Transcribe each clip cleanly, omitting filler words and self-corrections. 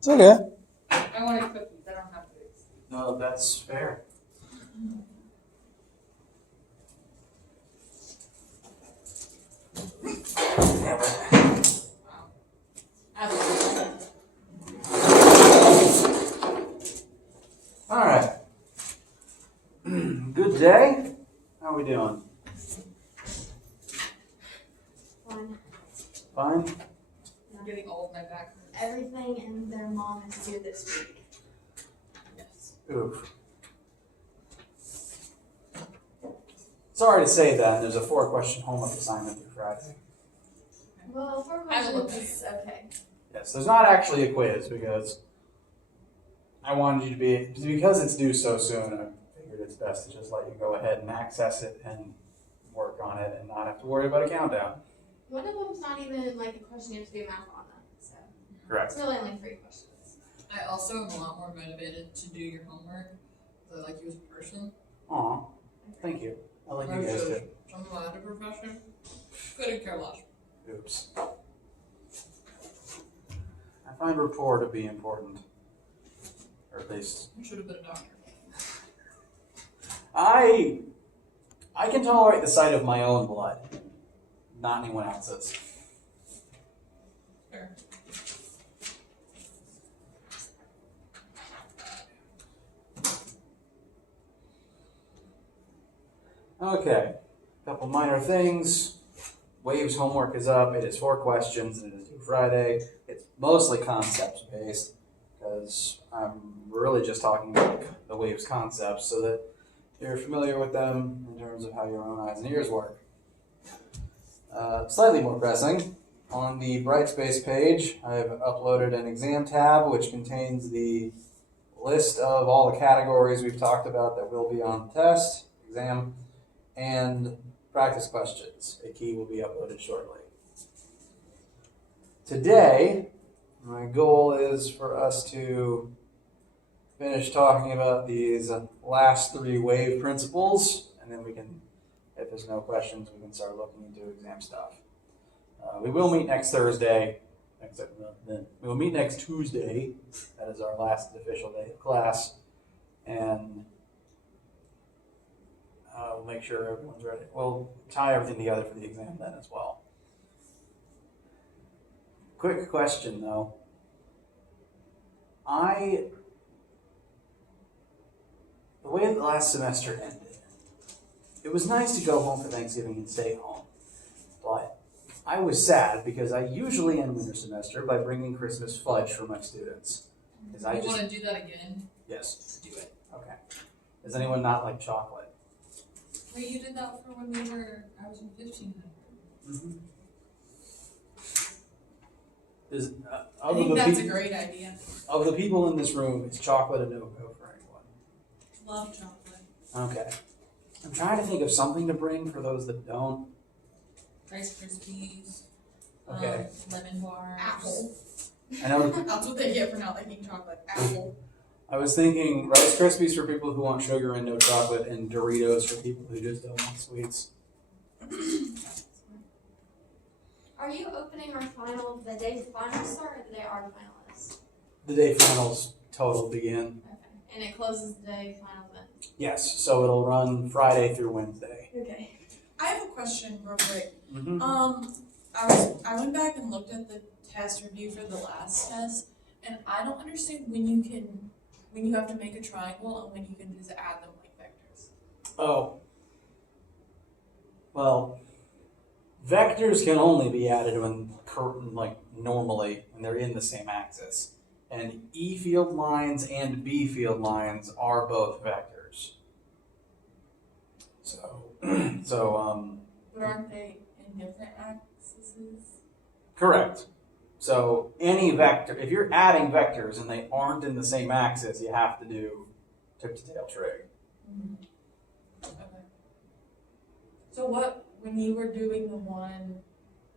It's okay. I wanted cookies. I don't have cookies. No, that's fair. All right. Good day. How are we doing? Fine. Fine? I'm getting old. My back hurts. Everything and their mom is due this week. Yes. Oof. Sorry to say that. There's a 4-question homework assignment through Friday. Well, 4 I will questions is okay. Yes, there's not actually a quiz because I wanted you to because it's due so soon, I figured it's best to just let you go ahead and access it and work on it and not have to worry about a countdown. One of them's not even like a question you have to do math on them, so Correct. it's really only 3 questions. I also am a lot more motivated to do your homework. I like you as a person. Aw, thank you. I like you guys too. I'm not a profession. Couldn't care less. Oops. I find rapport to be important. Or at least You should have been a doctor. I can tolerate the sight of my own blood, not anyone else's. Fair. Okay, a couple minor things. Waves homework is up. It is 4 questions and it is due Friday. It's mostly concepts based because I'm really just talking about the Waves concepts so that you're familiar with them in terms of how your own eyes and ears work. Slightly more pressing, on the Brightspace page, I've uploaded an exam tab which contains the list of all the categories we've talked about that will be on the test, exam, and practice questions. A key will be uploaded shortly. Today, my goal is for us to finish talking about these last 3 wave principles, and then we can, if there's no questions, we can start looking into exam stuff. We will meet next Thursday. We will meet next Tuesday. That is our last official day of class, and we'll make sure everyone's ready. We'll tie everything together for the exam then as well. Quick question though. The way the last semester ended, it was nice to go home for Thanksgiving and stay home, but I was sad because I usually end winter semester by bringing Christmas fudge for my students. You want to do that again? Yes. Do it. Okay. Does anyone not like chocolate? Wait, you did that for when I was in 1500. Mm-hmm. I think that's a great idea. Of the people in this room, is chocolate a no-go for anyone? Love chocolate. Okay. I'm trying to think of something to bring for those that don't. Rice Krispies. Okay. Lemon bars. Apple. I know. That's what they get for not liking chocolate. Apple. I was thinking Rice Krispies for people who want sugar and no chocolate, and Doritos for people who just don't want sweets. Are you opening our final the day finals start or the day our finalists? The day finals total begin. Okay. And it closes the day finals then? Yes, so it'll run Friday through Wednesday. Okay. I have a question real quick. Mm-hmm. I went back and looked at the test review for the last test, and I don't understand when you have to make a triangle and when you can just add them like vectors. Oh. Well, vectors can only be added when normally when they're in the same axis. And E field lines and B field lines are both vectors. But aren't they in different axes? Correct. So any vector, if you're adding vectors and they aren't in the same axis, you have to do tip to tail trig. Mm-hmm. Okay. So when you were doing the one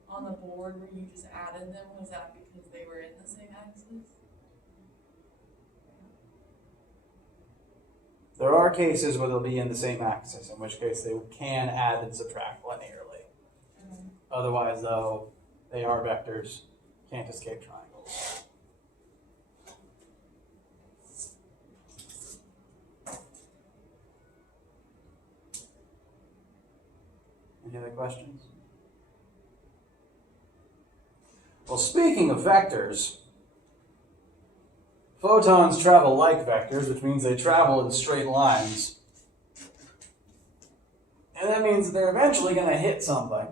on the board where you just added them, was that because they were in the same axis? There are cases where they'll be in the same axis, in which case they can add and subtract linearly. Mm-hmm. Otherwise, though, they are vectors, can't escape triangles. Any other questions? Well, speaking of vectors, photons travel like vectors, which means they travel in straight lines. And that means they're eventually going to hit something.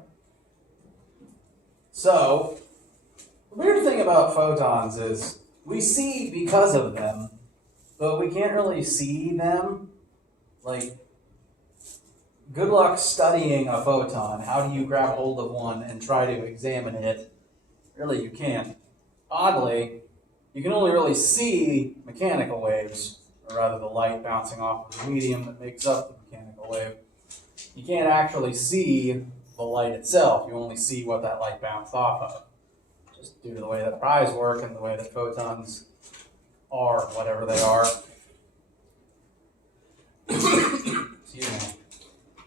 So, the weird thing about photons is we see because of them, but we can't really see them. Like, good luck studying a photon. How do you grab hold of one and try to examine it? Really, you can't. Oddly, you can only really see mechanical waves, or rather the light bouncing off of the medium that makes up the mechanical wave. You can't actually see the light itself. You only see what that light bounced off of, just due to the way that primes work and the way that photons are, whatever they are. Excuse me.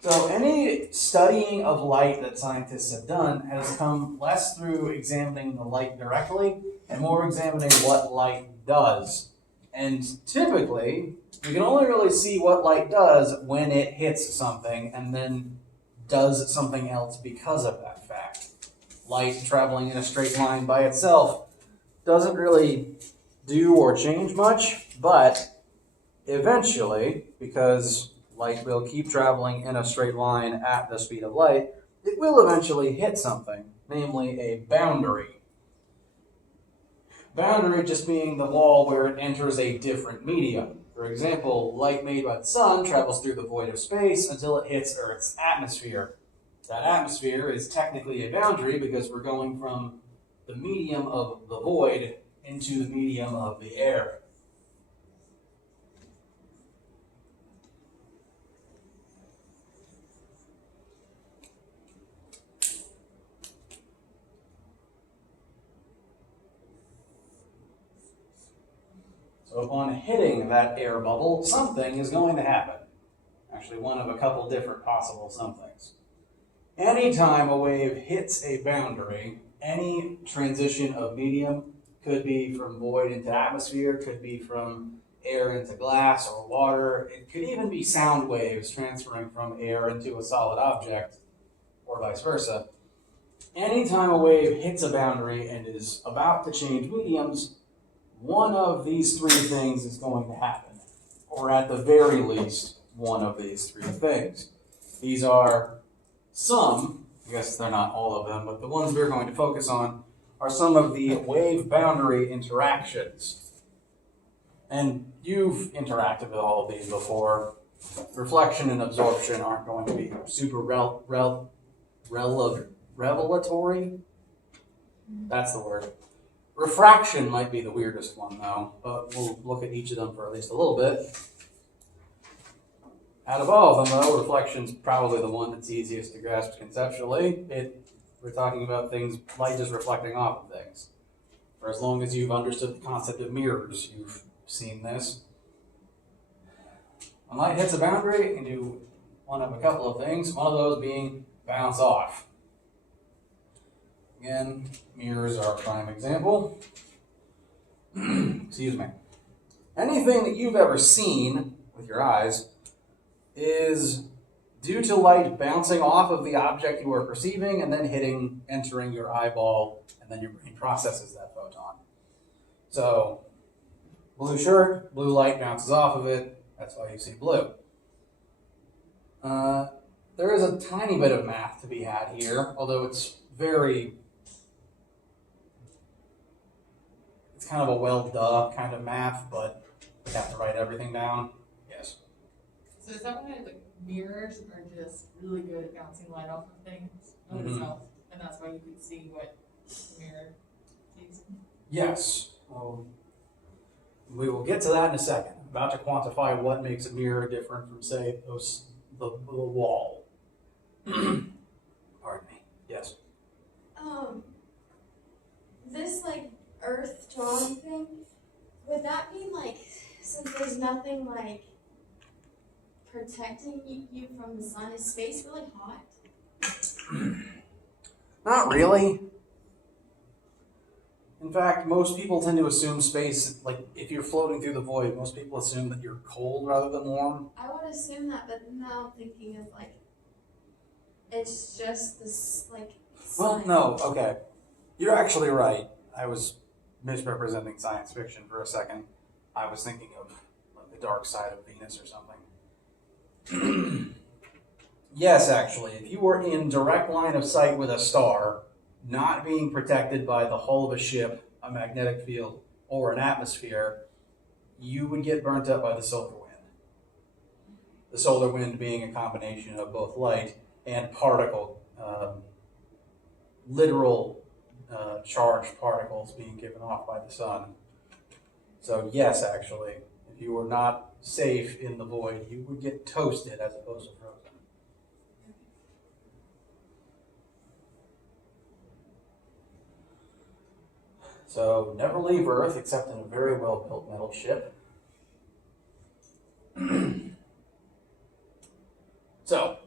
So any studying of light that scientists have done has come less through examining the light directly and more examining what light does. And typically, we can only really see what light does when it hits something and then does something else because of that fact. Light traveling in a straight line by itself doesn't really do or change much, but eventually, because light will keep traveling in a straight line at the speed of light, it will eventually hit something, namely a boundary. Boundary just being the wall where it enters a different medium. For example, light made by the sun travels through the void of space until it hits Earth's atmosphere. That atmosphere is technically a boundary because we're going from the medium of the void into the medium of the air. So upon hitting that air bubble, something is going to happen. Actually, one of a couple different possible somethings. Anytime a wave hits a boundary, any transition of medium, could be from void into atmosphere, could be from air into glass or water, it could even be sound waves transferring from air into a solid object, or vice versa. Anytime a wave hits a boundary and is about to change mediums, one of these three things is going to happen, or at the very least, one of these three things. These are some, I guess they're not all of them, but the ones we're going to focus on are some of the wave boundary interactions. And you've interacted with all of these before. Reflection and absorption aren't going to be super revelatory. That's the word. Refraction might be the weirdest one, though, but we'll look at each of them for at least a little bit. Out of all of them, though, reflection's probably the one that's easiest to grasp conceptually. We're talking about things, light just reflecting off of things. For as long as you've understood the concept of mirrors, you've seen this. When light hits a boundary, it can do one of a couple of things, one of those being bounce off. Again, mirrors are a prime example. Excuse me. Anything that you've ever seen with your eyes is due to light bouncing off of the object you are perceiving and then entering your eyeball, and then your brain processes that photon. So, blue shirt, blue light bounces off of it, that's why you see blue. There is a tiny bit of math to be had here, although it's kind of a well-duh kind of math, but you have to write everything down. Yes. So is that why like mirrors are just really good at bouncing light off of things itself, and that's why you can see what the mirror sees? Yes. Well, we will get to that in a second. I'm about to quantify what makes a mirror different from, say, the wall. Pardon me. Yes. This like Earth drawing thing, would that mean like, since there's nothing like protecting you from the sun, is space really hot? Not really. In fact, most people tend to assume space, like if you're floating through the void, most people assume that you're cold rather than warm. I would assume that, but now I'm thinking of like, It's just this, like, Well, sun. no, okay. You're actually right. I was misrepresenting science fiction for a second. I was thinking of like the dark side of Venus or something. Yes, actually, if you were in direct line of sight with a star, not being protected by the hull of a ship, a magnetic field, or an atmosphere, you would get burnt up by the solar wind. The solar wind being a combination of both light and particle, literal charged particles being given off by the sun. So yes, actually, if you were not safe in the void, you would get toasted as opposed to frozen. So never leave Earth except in a very well-built metal ship. So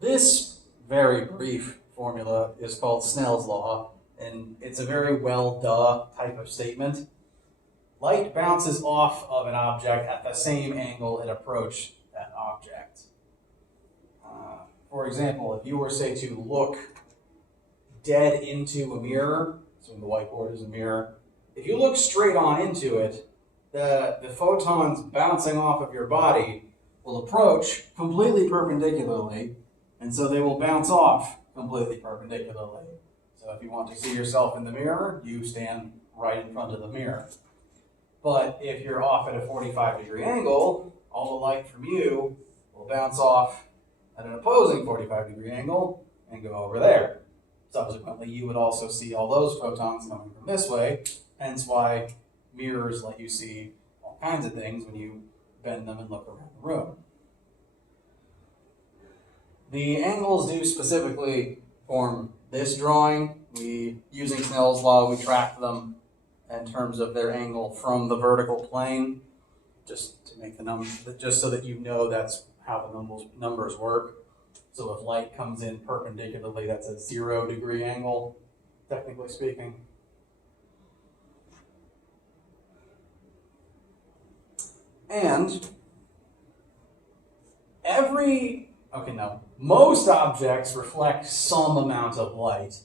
this very brief formula is called Snell's law, and it's a very well-duh type of statement. Light bounces off of an object at the same angle it approached that object. For example, if you were, say, to look dead into a mirror, so the whiteboard is a mirror, if you look straight on into it, the photons bouncing off of your body will approach completely perpendicularly, and so they will bounce off completely perpendicularly. So if you want to see yourself in the mirror, you stand right in front of the mirror. But if you're off at a 45-degree angle, all the light from you will bounce off at an opposing 45-degree angle and go over there. Subsequently, you would also see all those photons coming from this way, hence why mirrors let you see all kinds of things when you bend them and look around the room. The angles do specifically form this drawing. Using Snell's law, we track them in terms of their angle from the vertical plane, just to make the just so that you know that's how the numbers work. So if light comes in perpendicularly, that's a 0-degree angle, technically speaking. And most objects reflect some amount of light,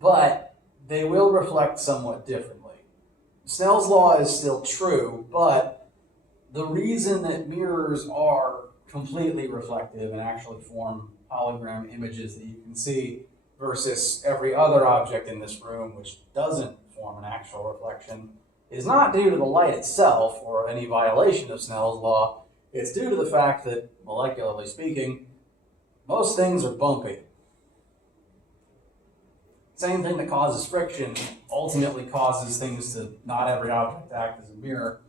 but they will reflect somewhat differently. Snell's law is still true, but the reason that mirrors are completely reflective and actually form hologram images that you can see versus every other object in this room which doesn't form an actual reflection is not due to the light itself or any violation of Snell's law. It's due to the fact that, molecularly speaking, most things are bumpy. Same thing that causes friction ultimately causes things to not every object act as a mirror.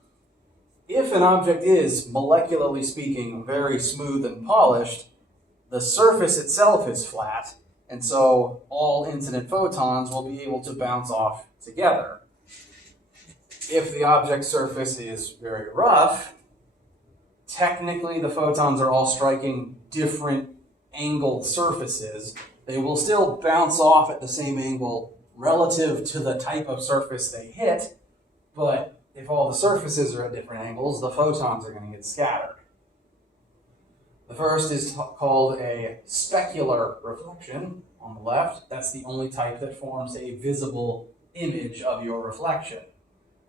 If an object is, molecularly speaking, very smooth and polished, the surface itself is flat, and so all incident photons will be able to bounce off together. If the object surface is very rough, technically the photons are all striking different angled surfaces. They will still bounce off at the same angle relative to the type of surface they hit, but if all the surfaces are at different angles, the photons are going to get scattered. The first is called a specular reflection on the left. That's the only type that forms a visible image of your reflection.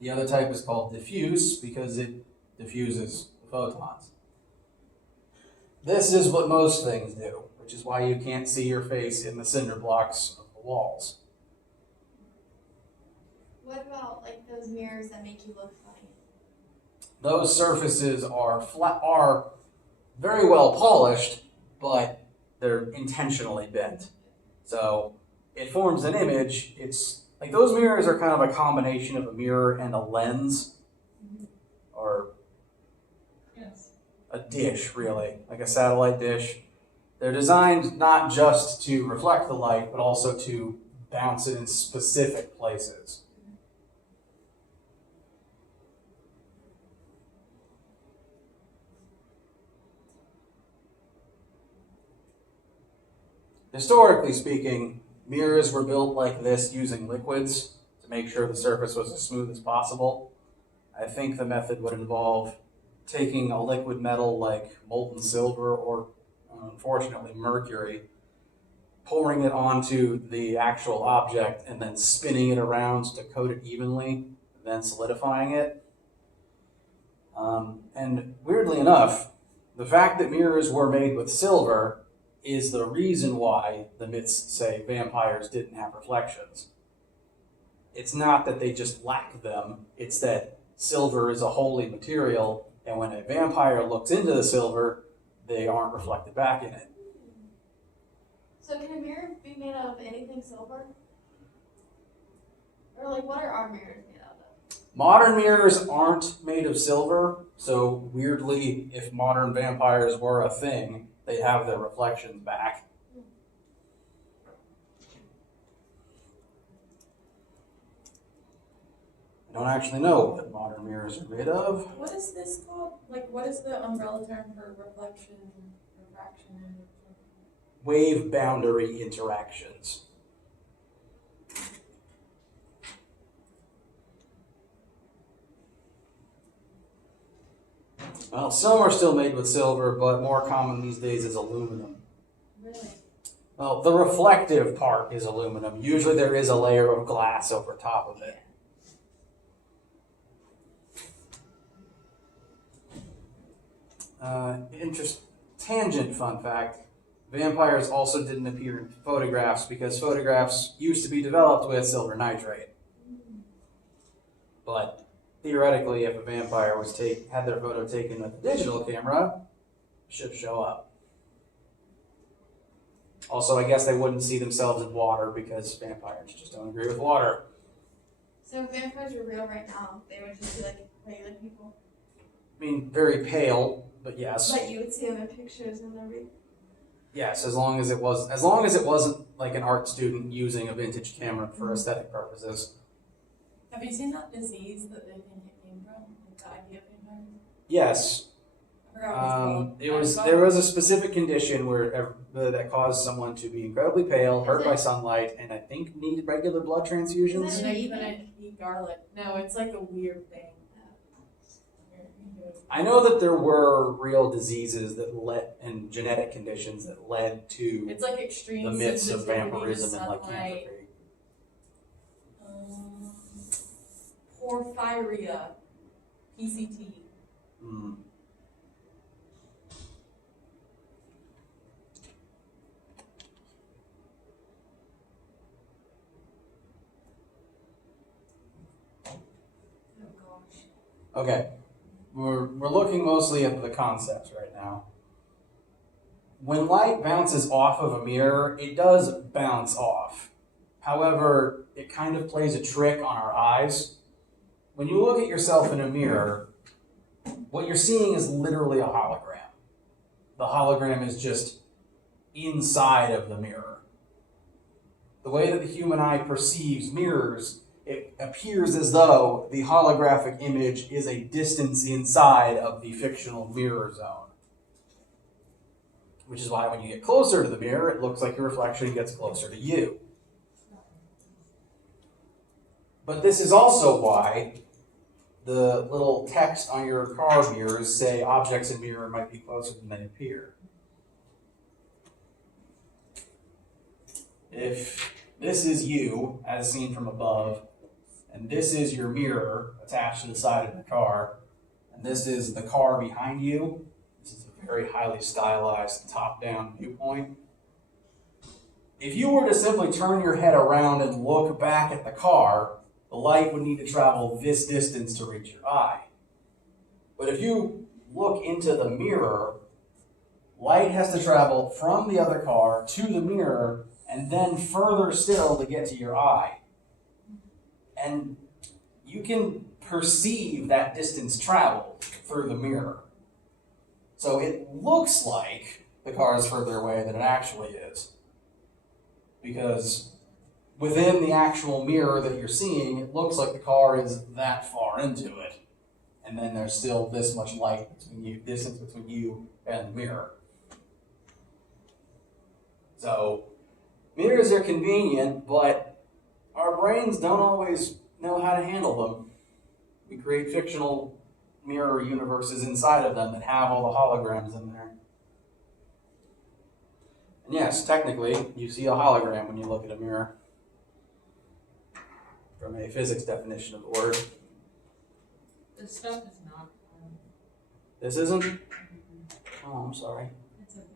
The other type is called diffuse because it diffuses the photons. This is what most things do, which is why you can't see your face in the cinder blocks of the walls. What about, like, those mirrors that make you look funny? Those surfaces are very well polished, but they're intentionally bent. So it forms an image. It's like those mirrors are kind of a combination of a mirror and a lens, or Yes. a dish, really, like a satellite dish. They're designed not just to reflect the light, but also to bounce it in specific places. Historically speaking, mirrors were built like this using liquids to make sure the surface was as smooth as possible. I think the method would involve taking a liquid metal like molten silver or unfortunately mercury, pouring it onto the actual object and then spinning it around to coat it evenly, then solidifying it. And weirdly enough, the fact that mirrors were made with silver is the reason why the myths say vampires didn't have reflections. It's not that they just lack them, it's that silver is a holy material, and when a vampire looks into the silver, they aren't reflected back in it. So can a mirror be made out of anything silver? Or like, what are our mirrors made out of? Modern mirrors aren't made of silver, so weirdly, if modern vampires were a thing, they'd have their reflections back. I don't actually know what modern mirrors are made of. What is this called? Like, what is the umbrella term for reflection, refraction? Wave boundary interactions. Well, some are still made with silver, but more common these days is aluminum. Really? Well, the reflective part is aluminum. Usually there is a layer of glass over top of it. Tangent fun fact. Vampires also didn't appear in photographs because photographs used to be developed with silver nitrate. But theoretically, if a vampire had their photo taken with a digital camera, it should show up. Also, I guess they wouldn't see themselves in water because vampires just don't agree with water. So if vampires were real right now, they would just be like regular people. I mean, very pale, but yes. But you would see them in pictures and everything. Yes, as long as it wasn't like an art student using a vintage camera for aesthetic purposes. Have you seen that disease that they think it came from? The idea of vampires? Yes, I forgot what it's called. there was a specific condition where that caused someone to be incredibly pale, hurt by sunlight, and I think needed regular blood transfusions. Is And it they anemia? couldn't eat garlic. No, it's like a weird thing. I know that there were real diseases and genetic conditions that led to It's like extreme the myths of sensitivity to vampirism and sunlight. lycanthropy. Porphyria, PCT. Mm. Oh gosh. Okay, we're looking mostly at the concepts right now. When light bounces off of a mirror, it does bounce off. However, it kind of plays a trick on our eyes. When you look at yourself in a mirror, what you're seeing is literally a hologram. The hologram is just inside of the mirror. The way that the human eye perceives mirrors, it appears as though the holographic image is a distance inside of the fictional mirror zone. Which is why when you get closer to the mirror, it looks like your reflection gets closer to you. But this is also why the little text on your car mirrors say objects in mirror might be closer than they appear. If this is you, as seen from above, and this is your mirror attached to the side of the car, and this is the car behind you, this is a very highly stylized top-down viewpoint. If you were to simply turn your head around and look back at the car, the light would need to travel this distance to reach your eye. But if you look into the mirror, light has to travel from the other car to the mirror and then further still to get to your eye. And you can perceive that distance traveled through the mirror. So it looks like the car is further away than it actually is. Because within the actual mirror that you're seeing, it looks like the car is that far into it. And then there's still this much light distance between you and the mirror. So, mirrors are convenient, but our brains don't always know how to handle them. We create fictional mirror universes inside of them that have all the holograms in there. And yes, technically, you see a hologram when you look at a mirror. From a physics definition of the word. This stuff is not. This isn't? Oh, I'm sorry. It's okay.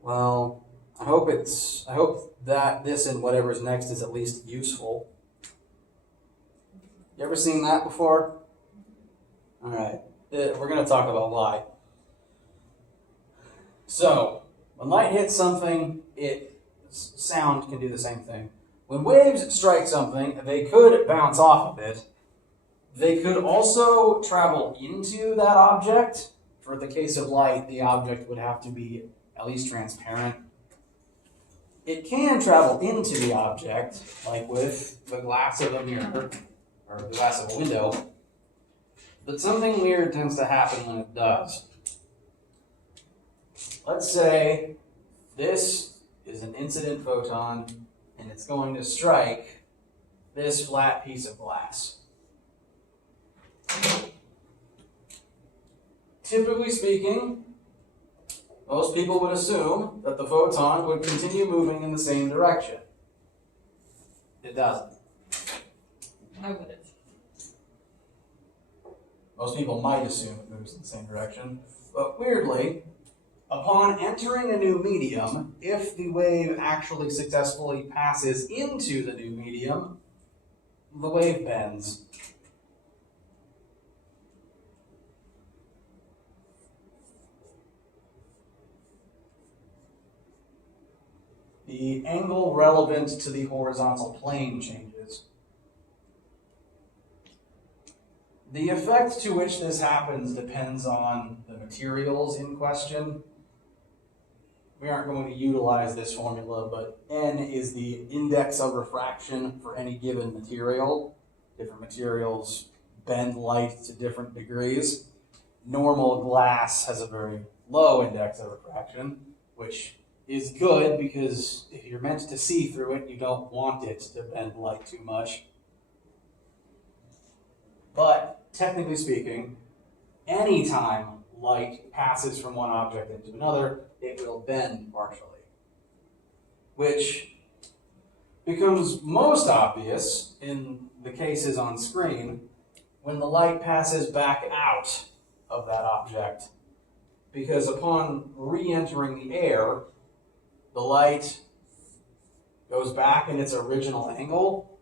Well, I hope that this and whatever's next is at least useful. You ever seen that before? All right. We're going to talk about light. So, when light hits something, sound can do the same thing. When waves strike something, they could bounce off of it. They could also travel into that object. For the case of light, the object would have to be at least transparent. It can travel into the object, like with the glass of a mirror, or the glass of a window. But something weird tends to happen when it does. Let's say this is an incident photon, and it's going to strike this flat piece of glass. Typically speaking, most people would assume that the photon would continue moving in the same direction. It doesn't. I wouldn't. Most people might assume it moves in the same direction, but weirdly, upon entering a new medium, if the wave actually successfully passes into the new medium, the wave bends. The angle relevant to the horizontal plane changes. The effect to which this happens depends on the materials in question. We aren't going to utilize this formula, but N is the index of refraction for any given material. Different materials bend light to different degrees. Normal glass has a very low index of refraction, which is good because if you're meant to see through it, you don't want it to bend light too much. But technically speaking, anytime light passes from one object into another, it will bend partially, which becomes most obvious in the cases on screen when the light passes back out of that object, because upon re-entering the air, the light goes back in its original angle,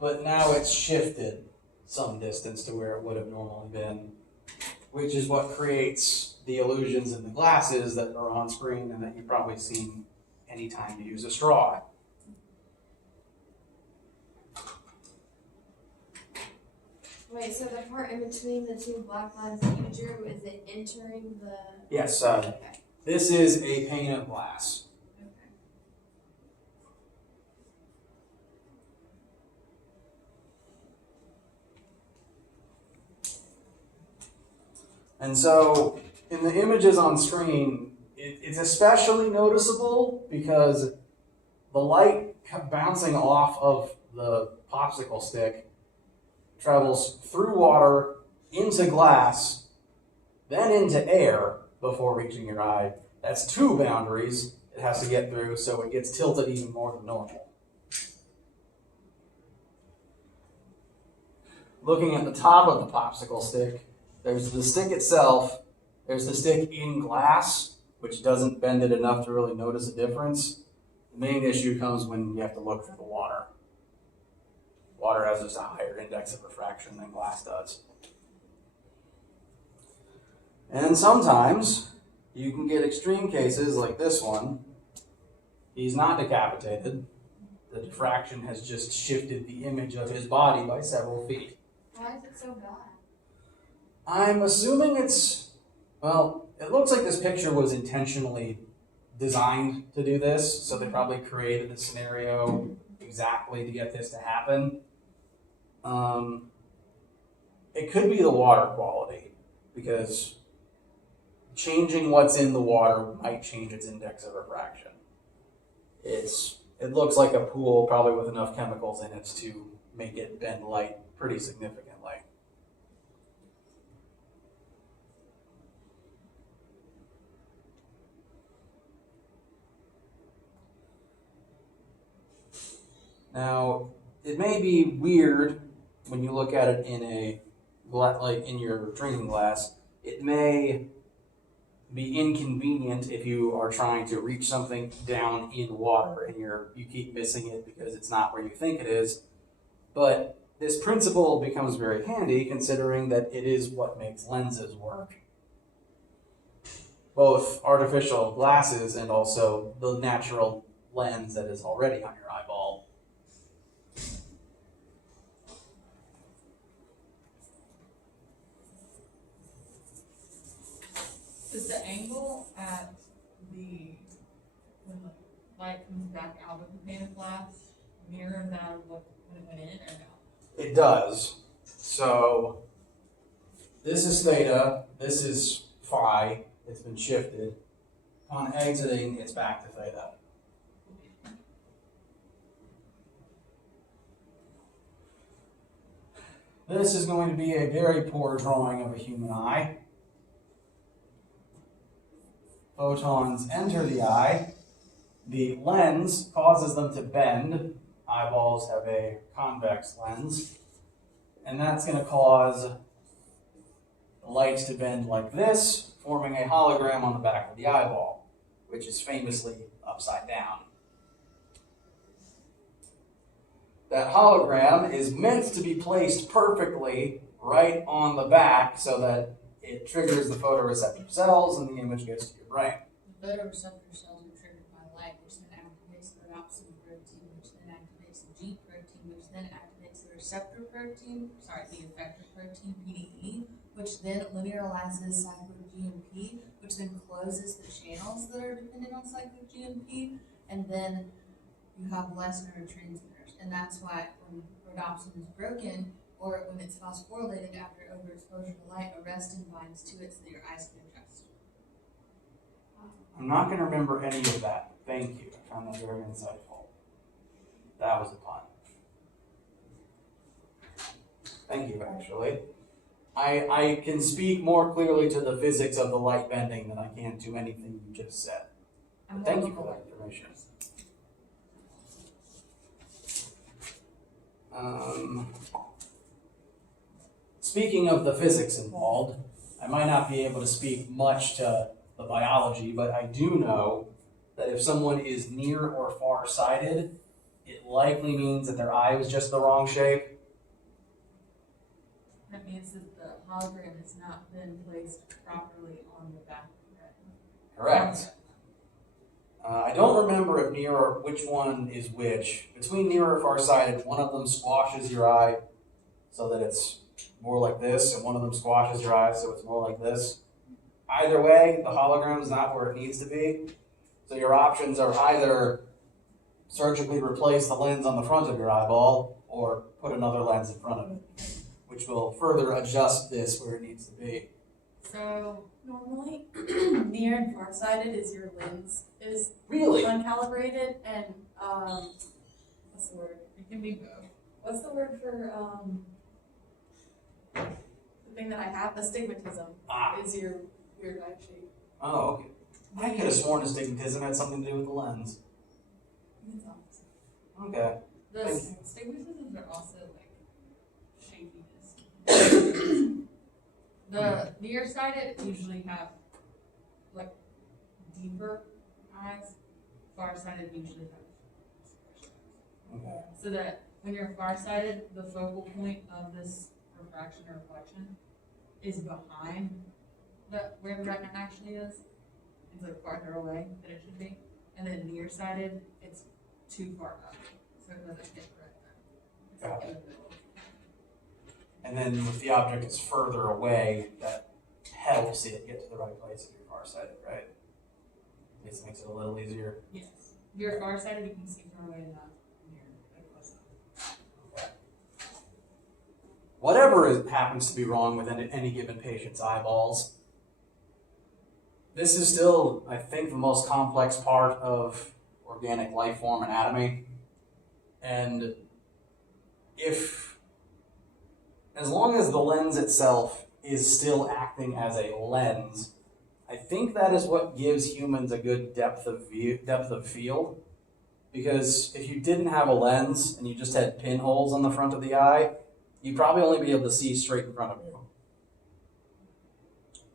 but now it's shifted some distance to where it would have normally been, which is what creates the illusions in the glasses that are on screen and that you've probably seen anytime you use a straw. Wait, so the part in between the two black lines that you drew, is it entering the... Yes, Okay. this is a pane of glass. Okay. And so in the images on screen, it's especially noticeable because the light bouncing off of the popsicle stick travels through water, into glass, then into air before reaching your eye. That's two boundaries it has to get through, so it gets tilted even more than normal. Looking at the top of the popsicle stick, there's the stick itself, there's the stick in glass, which doesn't bend it enough to really notice a difference. The main issue comes when you have to look through the water. Water has just a higher index of refraction than glass does. And sometimes you can get extreme cases like this one. He's not decapitated. The diffraction has just shifted the image of his body by several feet. Why is it so bad? I'm assuming it's, well, it looks like this picture was intentionally designed to do this, so they probably created the scenario exactly to get this to happen. It could be the water quality, because changing what's in the water might change its index of refraction. It looks like a pool, probably with enough chemicals in it to make it bend light pretty significantly. Now, it may be weird when you look at it in like in your drinking glass. It may be inconvenient if you are trying to reach something down in water and you keep missing it because it's not where you think it is. But this principle becomes very handy considering that it is what makes lenses work. Both artificial glasses and also the natural lens that is already on your eyeball. Does the angle at when the light comes back out of the pane of glass mirror that of what when it went in or no? It does. So this is theta, this is phi, it's been shifted. On exiting, it's back to theta. This is going to be a very poor drawing of a human eye. Photons enter the eye. The lens causes them to bend. Eyeballs have a convex lens. And that's going to cause the light to bend like this, forming a hologram on the back of the eyeball, which is famously upside down. That hologram is meant to be placed perfectly right on the back so that it triggers the photoreceptor cells and the image gets to your brain. The photoreceptor cells are triggered by light, which then activates the rhodopsin protein, which then activates the G protein, which then activates the receptor protein, the effector protein, PDE, which then linearizes cyclo-GMP, which then closes the channels that are dependent on cyclo-GMP, and then you have less neurotransmitters. And that's why when rhodopsin is broken, or when it's phosphorylated after overexposure to light, arrestin binds to it so that your eyes can adjust. I'm not going to remember any of that. Thank you. I found that very insightful. That was a pun. Thank you, actually. I can speak more clearly to the physics of the light bending than I can to anything you just said. But thank you for that information. Speaking of the physics involved, I might not be able to speak much to the biology, but I do know that if someone is near or far-sighted, it likely means that their eye was just the wrong shape. That means that the hologram has not been placed properly on the back of the retina. Correct. I don't remember if near or which one is which. Between near or far-sighted, one of them squashes your eye so that it's more like this, and one of them squashes your eye so it's more like this. Either way, the hologram is not where it needs to be. So your options are either surgically replace the lens on the front of your eyeball or put another lens in front of it, which will further adjust this where it needs to be. So Normally, near and farsighted is your lens is Really? uncalibrated, and what's the word? it can be both. What's the word for the thing that I have? Astigmatism is your weird eye shape. Oh, okay. I could have sworn astigmatism had something to do with the lens. It's opposite. Okay. The Thank stigmatisms are also like shakiness. The nearsighted usually have like deeper eyes. Farsighted usually have Okay. so that when you're farsighted, the focal point of this refraction or reflection is behind where the retina actually is. It's like farther away than it should be. And then nearsighted, it's too far up, so it doesn't hit the retina. It's like in the middle. And then if the object is further away, that helps it get to the right place if you're farsighted, right? This makes it a little easier. Yes. If you're farsighted, you can see far away enough. Whatever happens to be wrong with any given patient's eyeballs, this is still, I think, the most complex part of organic life form anatomy. And as long as the lens itself is still acting as a lens, I think that is what gives humans a good depth of field. Because if you didn't have a lens and you just had pinholes on the front of the eye, you'd probably only be able to see straight in front of you.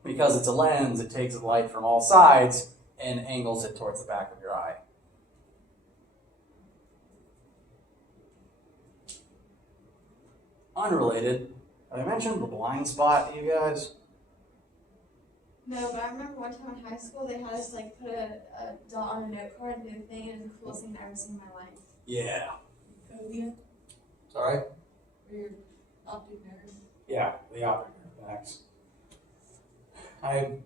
Because it's a lens, it takes the light from all sides and angles it towards the back of your eye. Unrelated, have I mentioned the blind spot to you guys? No, but I remember one time in high school they had us like put a dot on a note card and do a thing, and it was the coolest thing I've ever seen in my life. Yeah. Phobia, Sorry? or your optic nerve. Yeah, the optic nerve next. I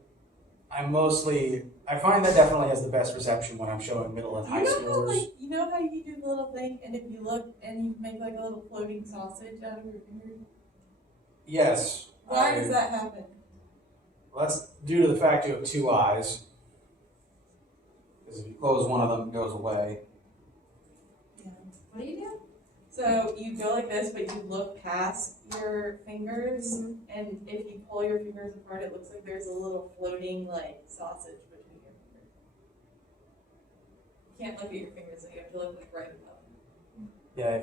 find that definitely has the best reception when I'm showing middle and high schoolers. You know how you do the little thing, and if you look and you make like a little floating sausage out of your finger? Yes. Why does that happen? Well, that's due to the fact you have two eyes. Because if you close one of them, it goes away. Yeah. What do you do? So you go like this, but you look past your fingers, and if you pull your fingers apart, it looks like there's a little floating like sausage between your fingers. You can't look at your fingers, so you have to look like right above. Yeah,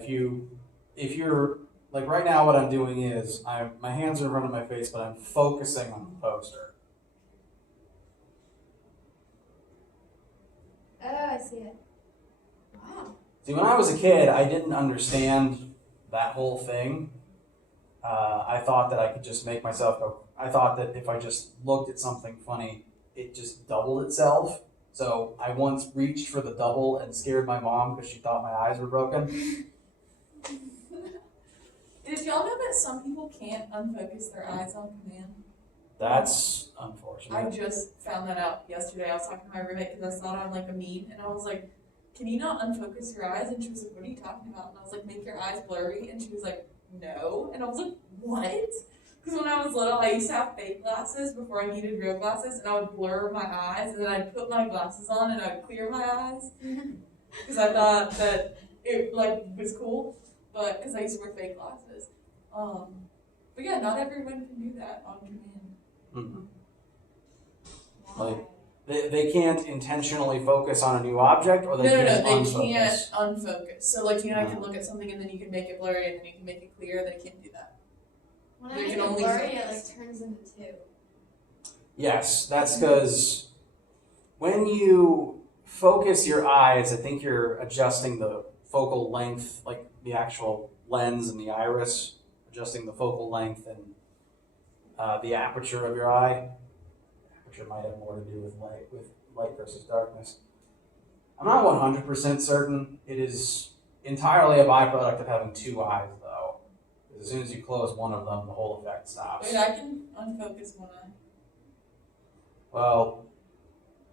if you're like right now, what I'm doing is my hands are in front of my face, but I'm focusing on the poster. Oh, I see it. Wow. See, when I was a kid, I didn't understand that whole thing. I thought that I could just make myself go. I thought that if I just looked at something funny, it just doubled itself. So I once reached for the double and scared my mom because she thought my eyes were broken. Did y'all know that some people can't unfocus their eyes on command? That's I unfortunate. just found that out yesterday. I was talking to my roommate because I saw it on like a meme, and I was like, "Can you not unfocus your eyes?" And she was like, "What are you talking about?" And I was like, "Make your eyes blurry." And she was like, "No." And I was like, "What?" Because when I was little, I used to have fake glasses before I needed real glasses, and I would blur my eyes, and then I'd put my glasses on and I'd clear my eyes because I thought that it like was cool, but because I used to wear fake glasses. But yeah, not everyone can do that on command. Mhm. Why? Like, they can't intentionally focus on a new object, or they No, can't they unfocus. can't unfocus. So like I can look at something and then you can make it blurry and then you can make it clear. They can't do that. When They I make can it only blurry, it focus. like turns into two. Yes, that's because when you focus your eyes, I think you're adjusting the focal length, like the actual lens and the iris, adjusting the focal length and the aperture of your eye. Aperture might have more to do with light versus darkness. I'm not 100% certain. It is entirely a byproduct of having two eyes, though. As soon as you close one of them, the whole effect stops. Wait, I can unfocus one eye. Well,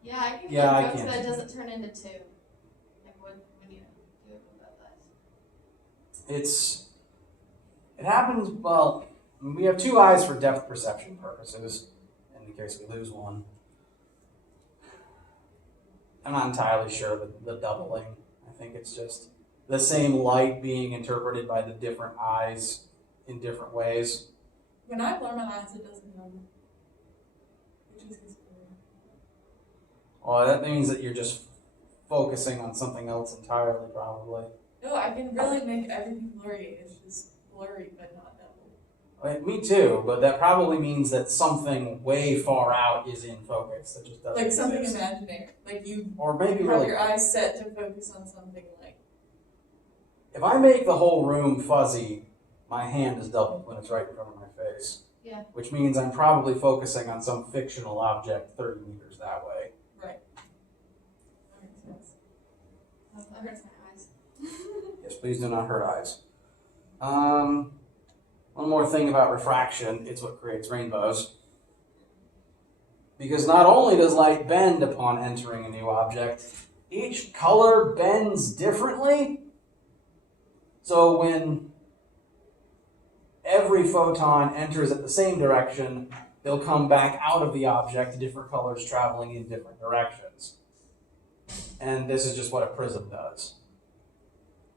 Yeah, I can Yeah, I focus, can't but it do doesn't turn into two. Like when you do it with that eyes. it happens, well, we have two eyes for depth perception purposes, in case we lose one. I'm not entirely sure the doubling. I think it's just the same light being interpreted by the different eyes in different ways. When I blur my eyes, it doesn't numb. It just gets blurry. Well, that means that you're just focusing on something else entirely, probably. No, I can really make everything blurry. It's just blurry, but not double. Me too, but that probably means that something way far out is in focus that just doesn't Like something exist. imaginary. Like you Or maybe have really, your eyes set to focus on something like. if I make the whole room fuzzy, my hand is doubled when it's right in front of my face. Yeah. Which means I'm probably focusing on some fictional object 30 meters that way. Right. That makes sense. That hurts my eyes. Yes, please do not hurt eyes. One more thing about refraction, it's what creates rainbows. Because not only does light bend upon entering a new object, each color bends differently. So when every photon enters at the same direction, they'll come back out of the object, different colors traveling in different directions. And this is just what a prism does.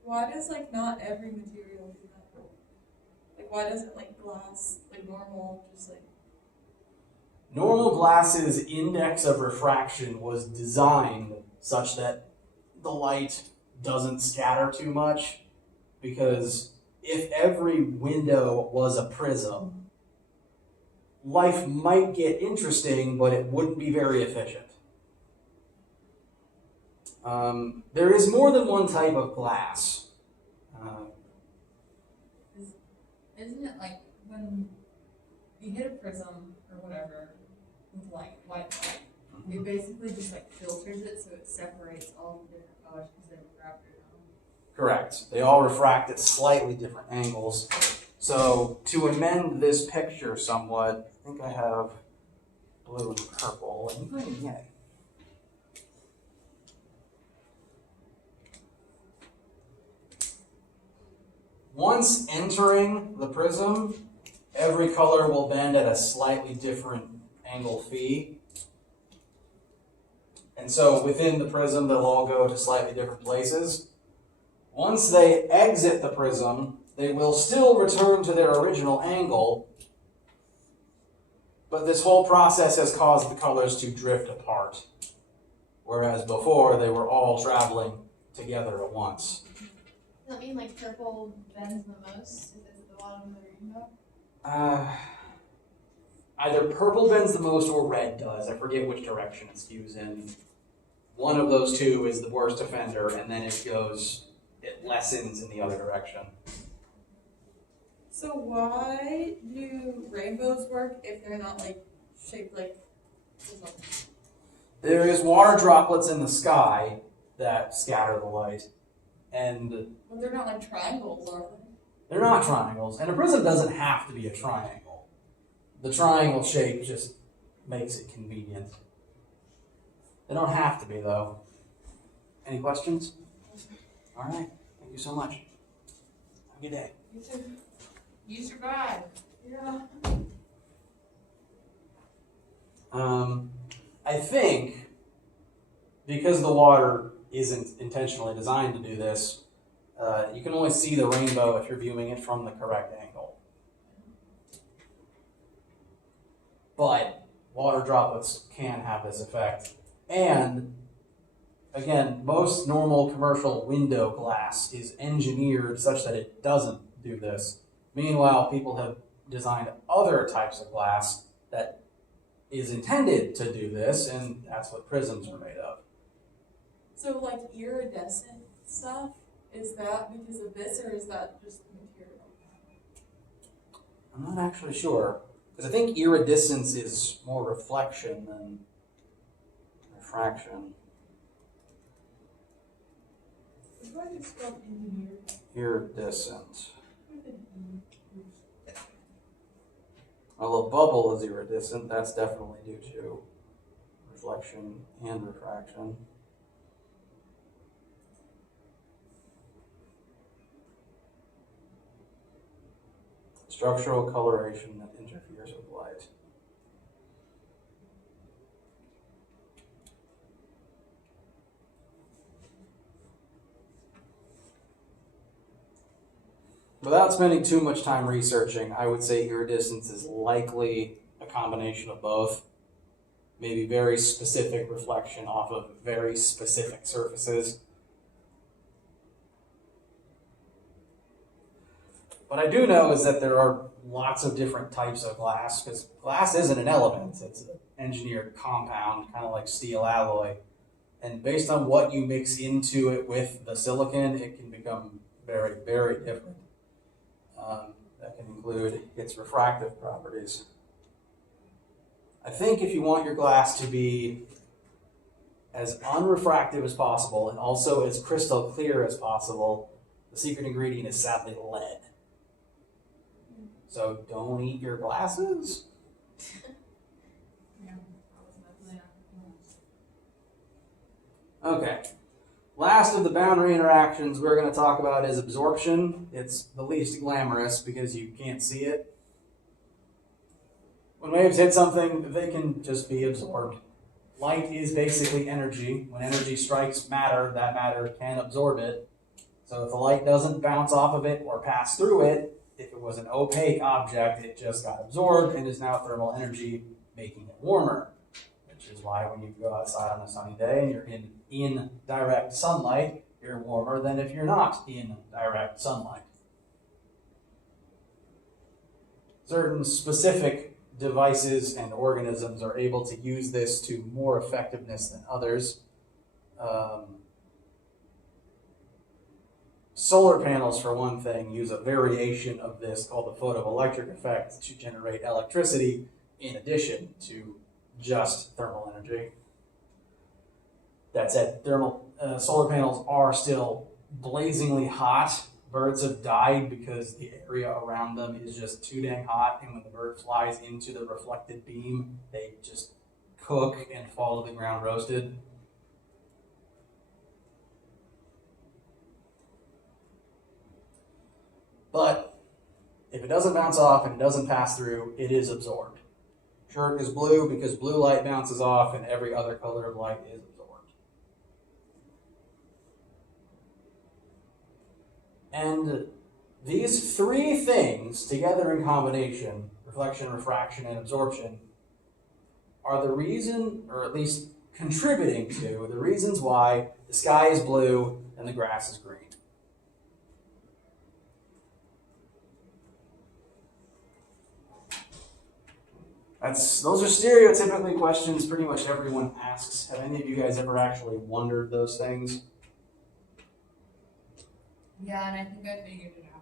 Why does like not every material do that? Like why doesn't like glass, like normal, just like Normal glass's index of refraction was designed such that the light doesn't scatter too much, because if every window was a prism, life might get interesting, but it wouldn't be very efficient. There is more than one type of glass. Isn't it like when you hit a prism or whatever with light, white light, it basically just like filters it so it separates all the different colors because they refract it on. Correct. They all refract at slightly different angles. So to amend this picture somewhat, I think I have blue and purple and green. Yay. Once entering the prism, every color will bend at a slightly different angle phi. And so within the prism, they'll all go to slightly different places. Once they exit the prism, they will still return to their original angle, but this whole process has caused the colors to drift apart, whereas before they were all traveling together at once. Does that mean like purple bends the most if it's at the bottom of the rainbow? Either purple bends the most or red does. I forget which direction it skews in. One of those two is the worst offender, and then it lessens in the other direction. So why do rainbows work if they're not like shaped like prism? There is water droplets in the sky that scatter the light, and Well, they're not like triangles, are they? they're not triangles. And a prism doesn't have to be a triangle. The triangle shape just makes it convenient. They don't have to be, though. Any questions? All right. Thank you so much. Have a good day. You too. You survived. Yeah. I think because the water isn't intentionally designed to do this, you can only see the rainbow if you're viewing it from the correct angle. But water droplets can have this effect. And again, most normal commercial window glass is engineered such that it doesn't do this. Meanwhile, people have designed other types of glass that is intended to do this, and that's what prisms are made of. So like iridescent stuff, is that because of this or is that just material? I'm not actually sure, because I think iridescence is more reflection than refraction. Why is it spelled engineered? Iridescent. With an E. Well, a bubble is iridescent. That's definitely due to reflection and refraction. Structural coloration that interferes with light. Without spending too much time researching, I would say iridescence is likely a combination of both. Maybe very specific reflection off of very specific surfaces. What I do know is that there are lots of different types of glass, because glass isn't an element, it's an engineered compound, kind of like steel alloy. And based on what you mix into it with the silicon, it can become very, very different. That can include its refractive properties. I think if you want your glass to be as unrefractive as possible and also as crystal clear as possible, the secret ingredient is sadly lead. So don't eat your glasses. Yeah, that was definitely not. Okay. Last of the boundary interactions we're going to talk about is absorption. It's the least glamorous because you can't see it. When waves hit something, they can just be absorbed. Light is basically energy. When energy strikes matter, that matter can absorb it. So if the light doesn't bounce off of it or pass through it, if it was an opaque object, it just got absorbed and is now thermal energy, making it warmer. Which is why when you go outside on a sunny day and you're in direct sunlight, You're warmer than if you're not in direct sunlight. Certain specific devices and organisms are able to use this to more effectiveness than others. Solar panels, for one thing, use a variation of this called the photoelectric effect to generate electricity in addition to just thermal energy. That said, solar panels are still blazingly hot. Birds have died because the area around them is just too dang hot, and when the bird flies into the reflected beam, they just cook and fall to the ground roasted. But if it doesn't bounce off and it doesn't pass through, it is absorbed. Shirt is blue because blue light bounces off and every other color of light is absorbed. And these three things together in combination, reflection, refraction, and absorption, are the reason, or at least contributing to, the reasons why the sky is blue and the grass is green. Those are stereotypically questions pretty much everyone asks. Have any of you guys ever actually wondered those things? Yeah, and I think I figured it out.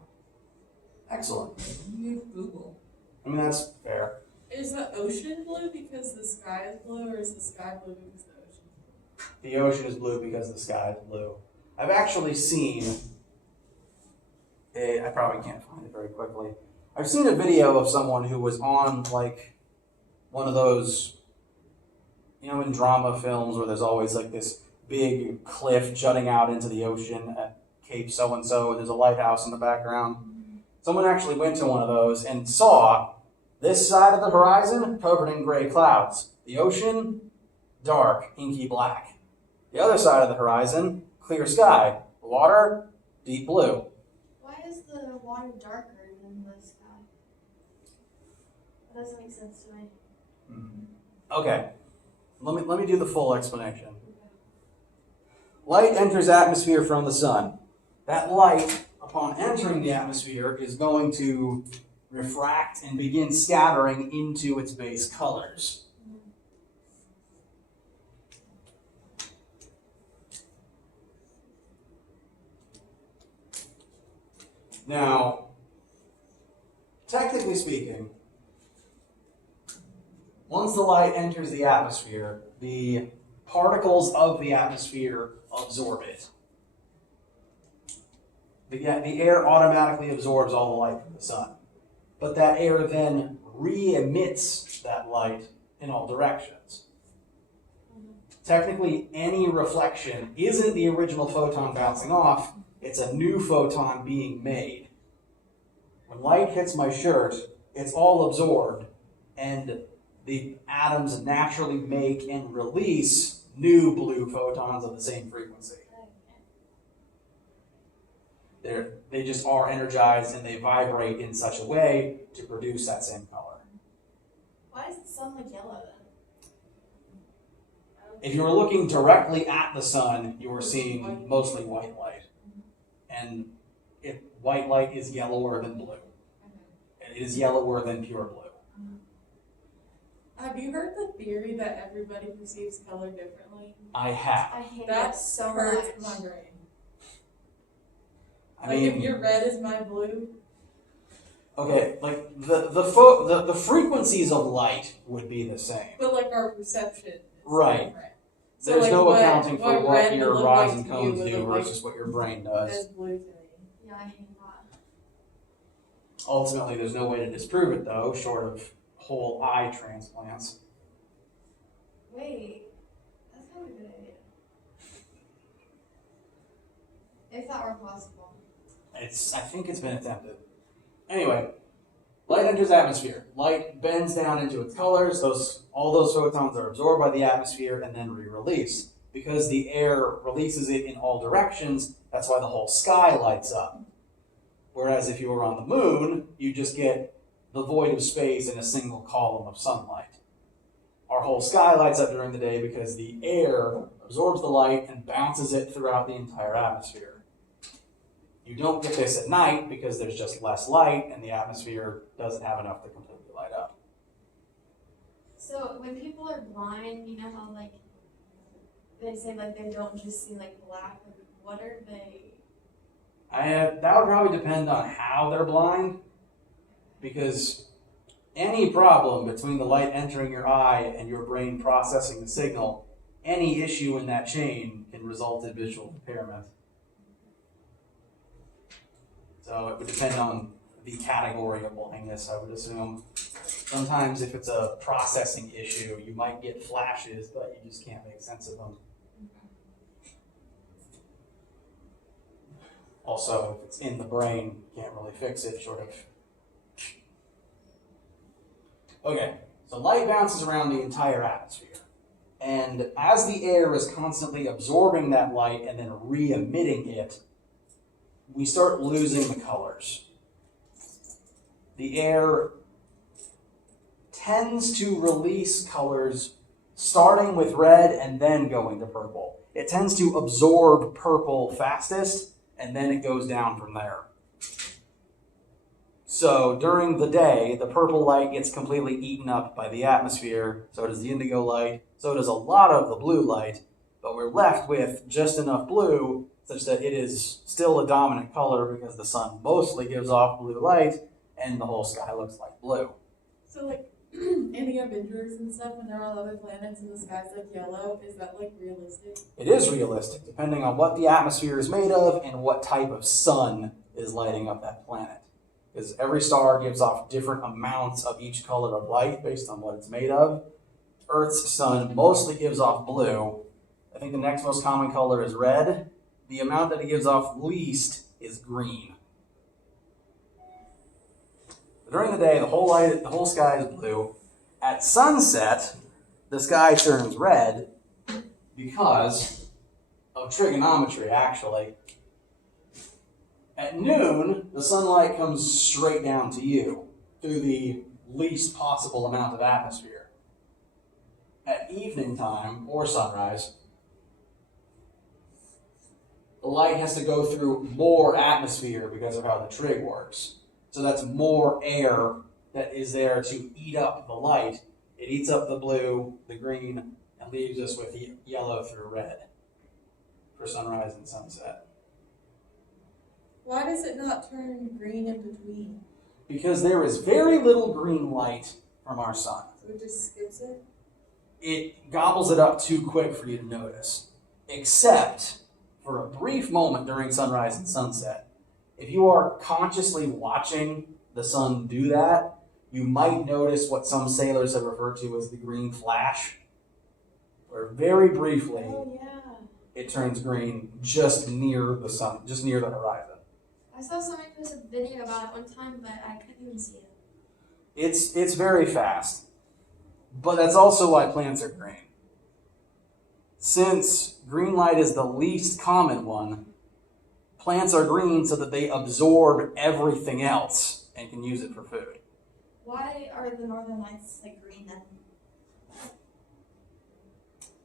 Excellent. Use Google. I mean, that's fair. Is the ocean blue because the sky is blue, or is the sky blue because the ocean is blue? The ocean is blue because the sky is blue. I've actually seen I probably can't find it very quickly. I've seen a video of someone who was on like one of those, you know, in drama films where there's always like this big cliff jutting out into the ocean at Cape so-and-so, and there's a lighthouse in the background. Someone actually went to one of those and saw this side of the horizon covered in gray clouds. The ocean, dark, inky black. The other side of the horizon, clear sky. The water, deep blue. Why is the water darker than the sky? That doesn't make sense to me. Okay, let me do the full explanation. Light enters atmosphere from the sun. That light, upon entering the atmosphere, is going to refract and begin scattering into its base colors. Now, technically speaking, once the light enters the atmosphere, the particles of the atmosphere absorb it. The air automatically absorbs all the light from the sun. But that air then re-emits that light in all directions. Technically, any reflection isn't the original photon bouncing off, it's a new photon being made. When light hits my shirt, it's all absorbed, and the atoms naturally make and release new blue photons of the same frequency. They just are energized and they vibrate in such a way to produce that same color. Why does the sun look yellow then? If you were looking directly at the sun, you are seeing mostly white light. And white light is yellower than blue. And it is yellower than pure blue. Have you heard the theory that everybody perceives color differently? I have. I hate That it so hurts much. my brain. I Like mean, if your red is my blue. okay, like the frequencies of light would be the same. But like our perception is Right. different. So There's like no what- accounting for what red your would look rods like and to you cones would do look like versus what your brain does. as blue to me. Yeah, I hate that. Ultimately, there's no way to disprove it though, short of whole eye transplants. Wait, that's kind of a good idea. If that were possible. I think it's been attempted. Anyway, light enters atmosphere. Light bends down into its colors. All those photons are absorbed by the atmosphere and then re-released. Because the air releases it in all directions, that's why the whole sky lights up. Whereas if you were on the moon, you just get the void of space in a single column of sunlight. Our whole sky lights up during the day because the air absorbs the light, and bounces it throughout the entire atmosphere. You don't get this at night because there's just less light and the atmosphere doesn't have enough to completely light up. So when people are blind, you know how like they say like they don't just see like black. Like, what are they? That would probably depend on how they're blind, because any problem between the light entering your eye and your brain processing the signal, any issue in that chain can result in visual impairment. So it would depend on the category of blindness, I would assume. Sometimes if it's a processing issue, you might get flashes, but you just can't make sense of them. Also, if it's in the brain, you can't really fix it, short of... Okay, so light bounces around the entire atmosphere. And as the air is constantly absorbing that light and then re-emitting it, we start losing the colors. The air tends to release colors starting with red and then going to purple. It tends to absorb purple fastest, and then it goes down from there. So during the day, the purple light gets completely eaten up by the atmosphere, so does the indigo light, so does a lot of the blue light, but we're left with just enough blue such that it is still a dominant color because the sun mostly gives off blue light and the whole sky looks like blue. So like in the Avengers and stuff, when they're on other planets and the sky's like yellow, is that like realistic? It is realistic, depending on what the atmosphere is made of and what type of sun is lighting up that planet. Because every star gives off different amounts of each color of light based on what it's made of. Earth's sun mostly gives off blue. I think the next most common color is red. The amount that it gives off least is green. During the day, the whole sky is blue. At sunset, the sky turns red because of trigonometry, actually. At noon, the sunlight comes straight down to you through the least possible amount of atmosphere. At evening time, or sunrise, the light has to go through more atmosphere because of how the trig works. So that's more air that is there to eat up the light. It eats up the blue, the green, and leaves us with yellow through red for sunrise and sunset. Why does it not turn green in between? Because there is very little green light from our sun. So it just skips it? It gobbles it up too quick for you to notice. Except for a brief moment during sunrise and sunset. If you are consciously watching the sun do that, you might notice what some sailors have referred to as the green flash, where very briefly it turns green just near the sun, just near the horizon. I saw somebody post a video about it one time, but I couldn't even see it. It's very fast, but that's also why plants are green. Since green light is the least common one, plants are green so that they absorb everything else and can use it for food. Why are the northern lights like green then?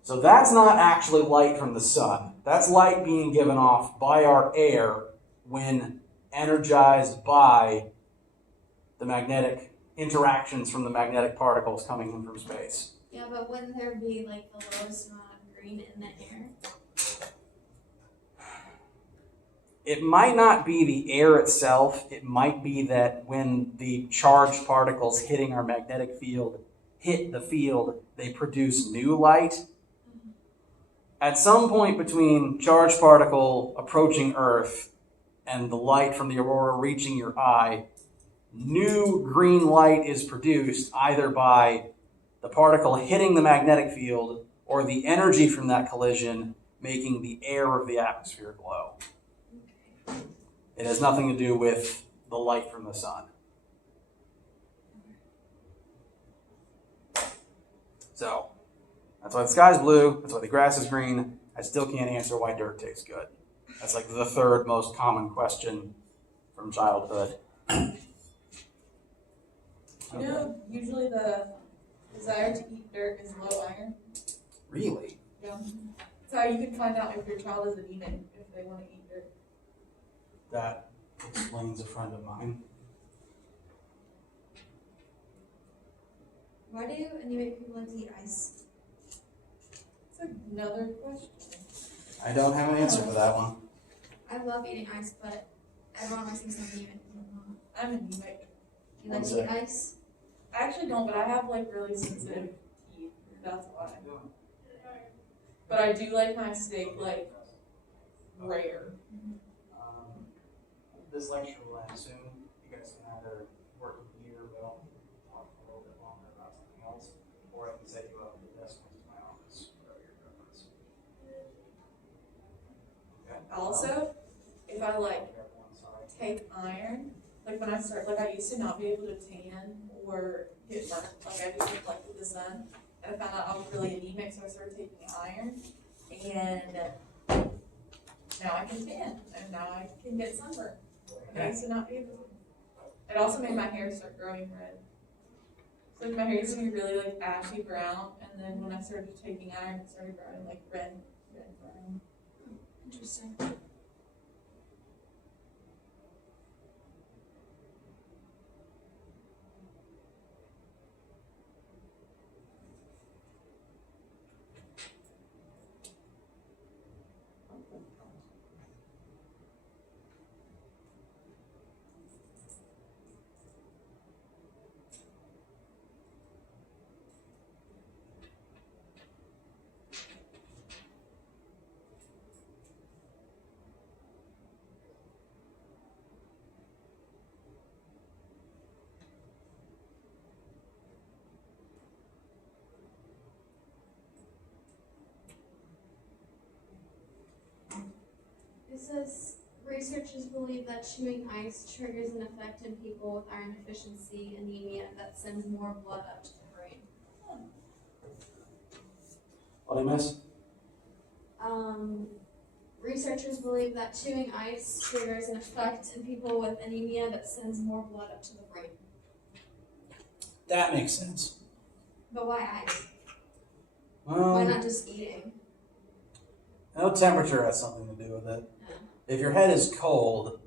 So that's not actually light from the sun. That's light being given off by our air when energized by the magnetic interactions from the magnetic particles coming in from space. Yeah, but wouldn't there be like the lowest amount of green in the air? It might not be the air itself. It might be that when the charged particles hitting our magnetic field hit the field, they produce new light. At some point between charged particle approaching Earth and the light from the aurora reaching your eye, new green light is produced either by the particle hitting the magnetic field or the energy from that collision making the air of the atmosphere glow. It has nothing to do with the light from the sun. So, that's why the sky's blue, that's why the grass is green. I still can't answer why dirt tastes good. That's like the third most common question from childhood. You know, usually the desire to eat dirt is low iron. Really? Yeah. So you can find out if your child is anemic, if they want to eat your. That explains a friend of mine. Why do anemic people like to eat ice? It's another question. I don't have an answer for that one. I love eating ice, but everyone always thinks I'm anemic. I'm not. I'm anemic. You like One to eat sec. ice? I actually don't, but I have like really sensitive teeth. That's why. But I do like my steak like rare. This lecture will end soon. You guys can either work with me or we'll talk a little bit longer about something else, or I can set you up at the desk next to my office, whatever your preference. Okay. Also, if I like Everyone, sorry. take iron, like when I start, like I used to not be able to tan or get burnt, like I just reflect with the sun. And I found out I was really anemic, so I started taking iron, and now I can tan, and now I can get sunburn. And I used to not be able to. It also made my hair start growing red. So like my hair used to be really like ashy brown, and then when I started taking iron, it started growing like red brown. Interesting. It says researchers believe that chewing ice triggers an effect in people with iron deficiency anemia that sends more blood up to the brain. What did I miss? Researchers believe that chewing ice triggers an effect in people with anemia that sends more blood up to the brain. That makes sense. But why ice? Why Well, not just eating? I know temperature has something to do with it. Yeah. If your head is cold,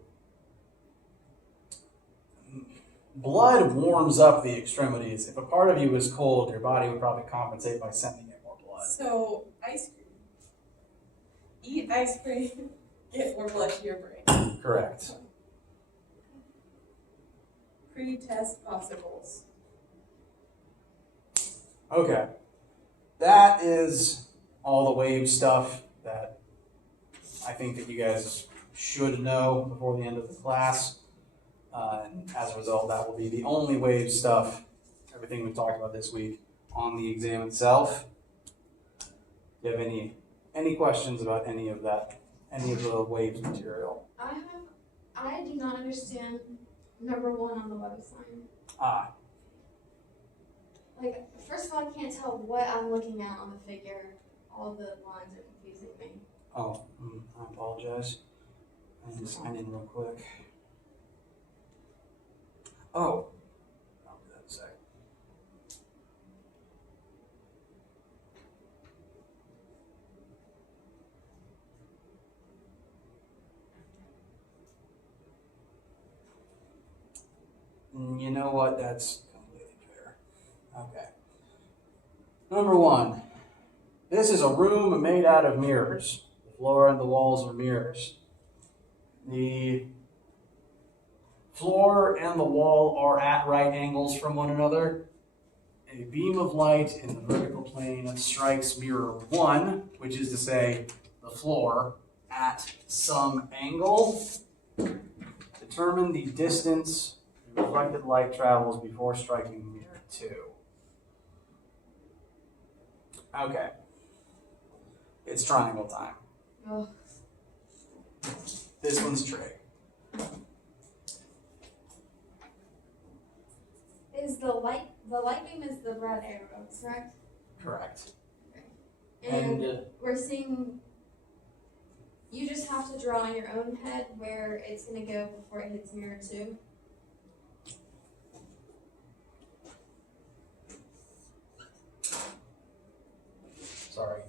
blood warms up the extremities. If a part of you is cold, your body would probably compensate by sending it more blood. So ice cream. Eat ice cream, get more blood to your brain. Correct. Pre-test popsicles. Okay. That is all the wave stuff that I think that you guys should know before the end of the class. And as a result, that will be the only wave stuff, everything we talked about this week, on the exam itself. Do you have any questions about any of that, any of the waves material? I do not understand number 1 on the web sign. Like, first of all, I can't tell what I'm looking at on the figure. All the lines are confusing me. Oh, I apologize. I need to sign in real quick. Oh, I'll do that in a sec. You know what? That's completely fair. Okay. Number 1. This is a room made out of mirrors. The floor and the walls are mirrors. The floor and the wall are at right angles from one another. A beam of light in the vertical plane strikes mirror 1, which is to say the floor, at some angle. Determine the distance the reflected light travels before striking mirror 2. Okay. It's triangle time. Oh. This one's trig. Is the light beam is the red arrow, correct? Correct. And we're seeing you just have to draw in your own head where it's gonna go before it hits mirror 2. Sorry.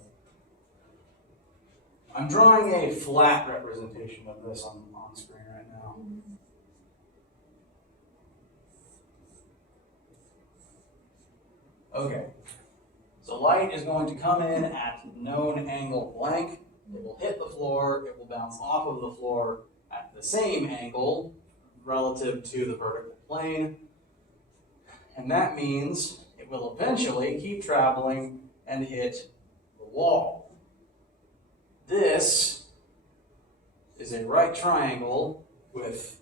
I'm drawing a flat representation of this on screen right now. Okay, so light is going to come in at known angle blank. It will hit the floor, it will bounce off of the floor at the same angle relative to the vertical plane. And that means it will eventually keep traveling and hit the wall. This is a right triangle with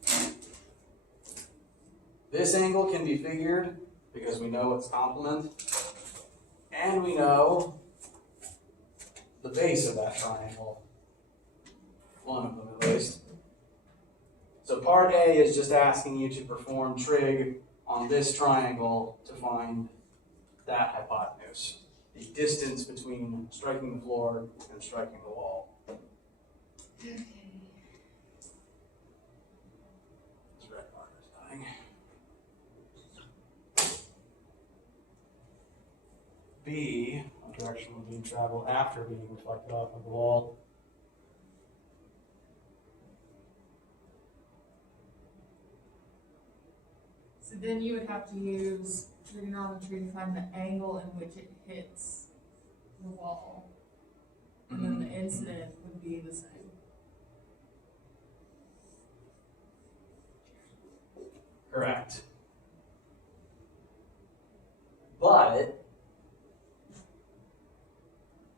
this angle can be figured because we know its complement, and we know the base of that triangle. One of them at least. So part A is just asking you to perform trig on this triangle to find that hypotenuse. The distance between striking the floor and striking the wall. Okay. This red marker's dying. B, what direction will beam travel after being reflected off of the wall? So then you would have to use trigonometry to find the angle in which it hits the wall. And then the incident would be the same. Correct. But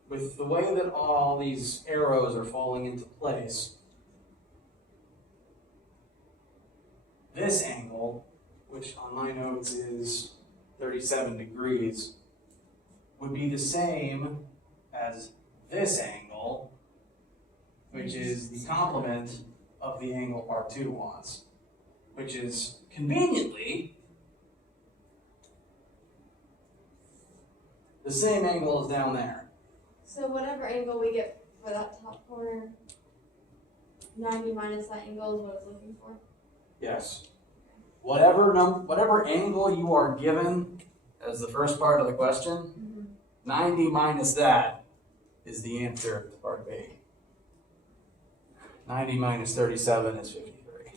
with the way that all these arrows are falling into place, this angle, which on my notes is 37 degrees, would be the same as this angle, which is the complement of the angle part 2 wants, which is conveniently the same angle as down there. So whatever angle we get for that top corner, 90 minus that angle is what it's looking for? Yes. Whatever angle you are given as the first part of the question, 90 minus that is the answer to part B. 90 minus 37 is 53.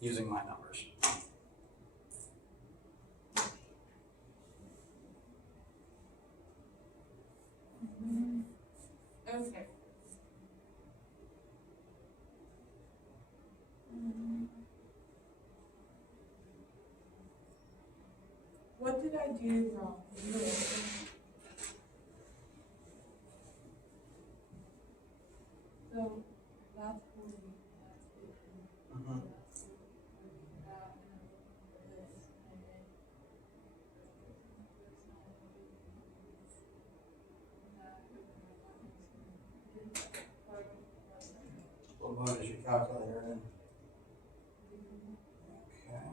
Using my numbers. Okay. What did I do wrong? So that's 40. That's 50. What mode is your calculator in? Okay.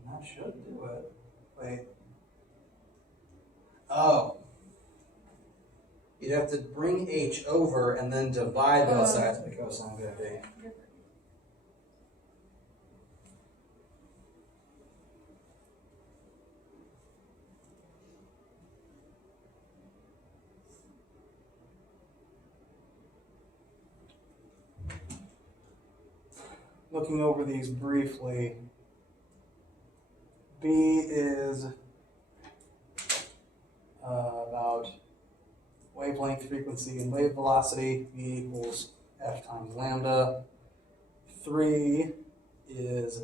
And that should do it. Wait. Oh. You'd have to bring h over and then divide both sides by cosine of b. Looking over these briefly, B is about wavelength, frequency, and wave velocity. V equals f times lambda. 3 is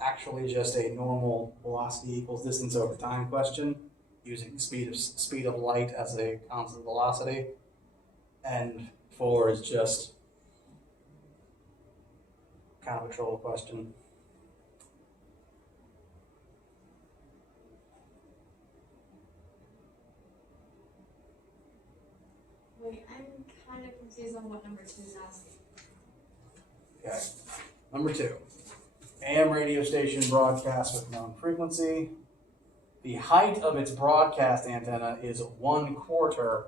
actually just a normal velocity equals distance over time question, using speed of light as a constant velocity. And 4 is just kind of a troll question. Wait, I'm kind of confused on what number 2 is asking. Okay. Number 2. AM radio station broadcasts with known frequency. The height of its broadcast antenna is 1/4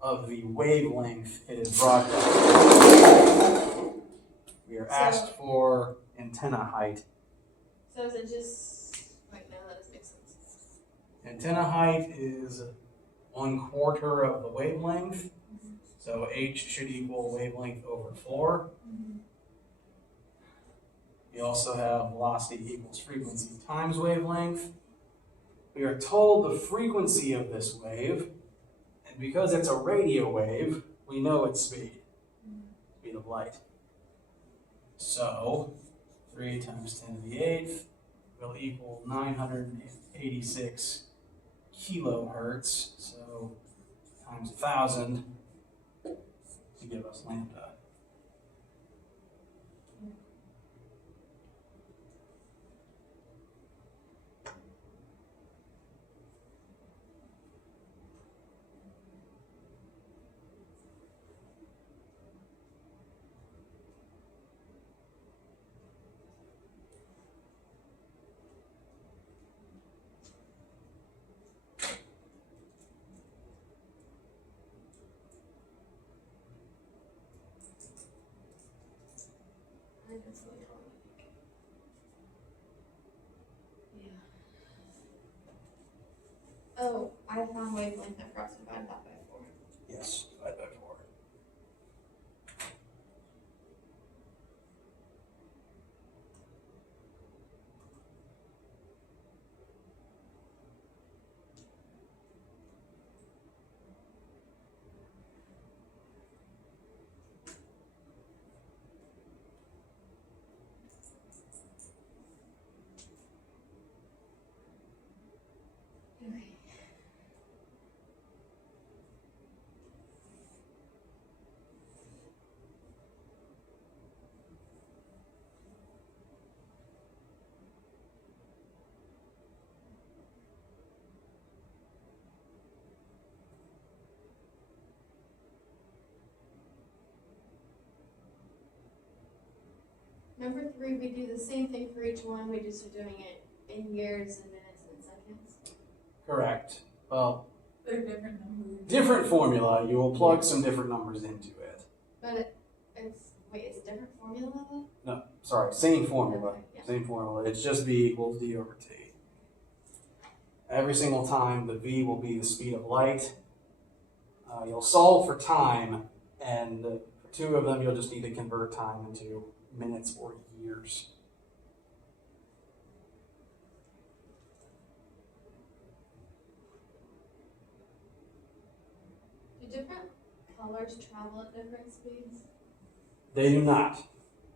of the wavelength it is broadcasting. We are asked for antenna height. So is it just, wait, no, that doesn't make sense. Antenna height is 1/4 of the wavelength. So h should equal wavelength over 4. You also have velocity equals frequency times wavelength. We are told the frequency of this wave, and because it's a radio wave, we know its speed of light. So 3 times 10 to the 8th will equal 986 kilohertz. So times 1,000 to give us lambda. I think that's really wrong. Yeah. Oh, I found wavelength. I forgot to divide that by 4. Yes, divide by 4. Okay. Number 3, we do the same thing for each one. We just are doing it in years and minutes and seconds. Correct. Well, They're different numbers. different formula. You will plug some different numbers into it. But it's a different formula though? No, sorry, same formula. Okay, yeah. Same formula. It's just V equals d over t. Every single time, the V will be the speed of light. You'll solve for time, and for 2 of them, you'll just need to convert time into minutes or years. Do different colors travel at different speeds? They do not.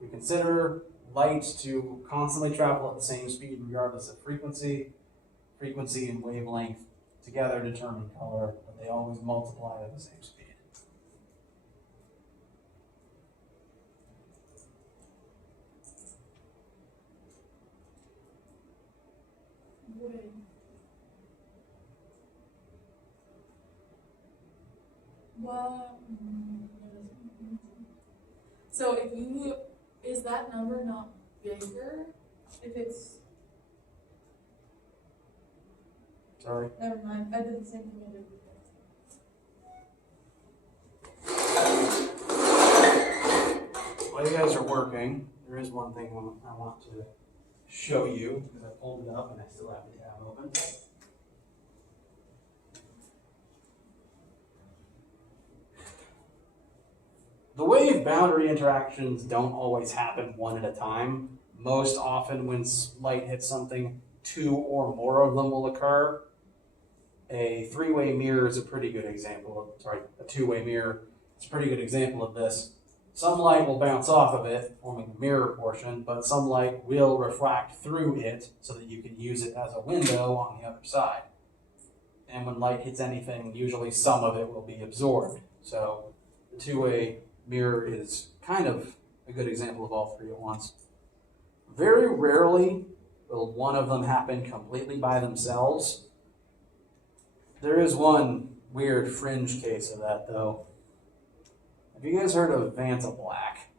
We consider light to constantly travel at the same speed regardless of frequency. Frequency and wavelength together determine color, but they always multiply at the same speed. Well, so is that number not bigger if it's, Sorry. never mind, I did the same thing I did before. While you guys are working, there is one thing I want to show you, because I pulled it up and I still have the tab open. The wave boundary interactions don't always happen one at a time. Most often when light hits something, 2 or more of them will occur. A 3-way mirror is a pretty good example of, a 2-way mirror is a pretty good example of this. Some light will bounce off of it, forming the mirror portion, but some light will refract through it so that you can use it as a window on the other side. And when light hits anything, usually some of it will be absorbed. So the 2-way mirror is kind of a good example of all 3 at once. Very rarely will one of them happen completely by themselves. There is one weird fringe case of that, though. Have you guys heard of Vanta Black?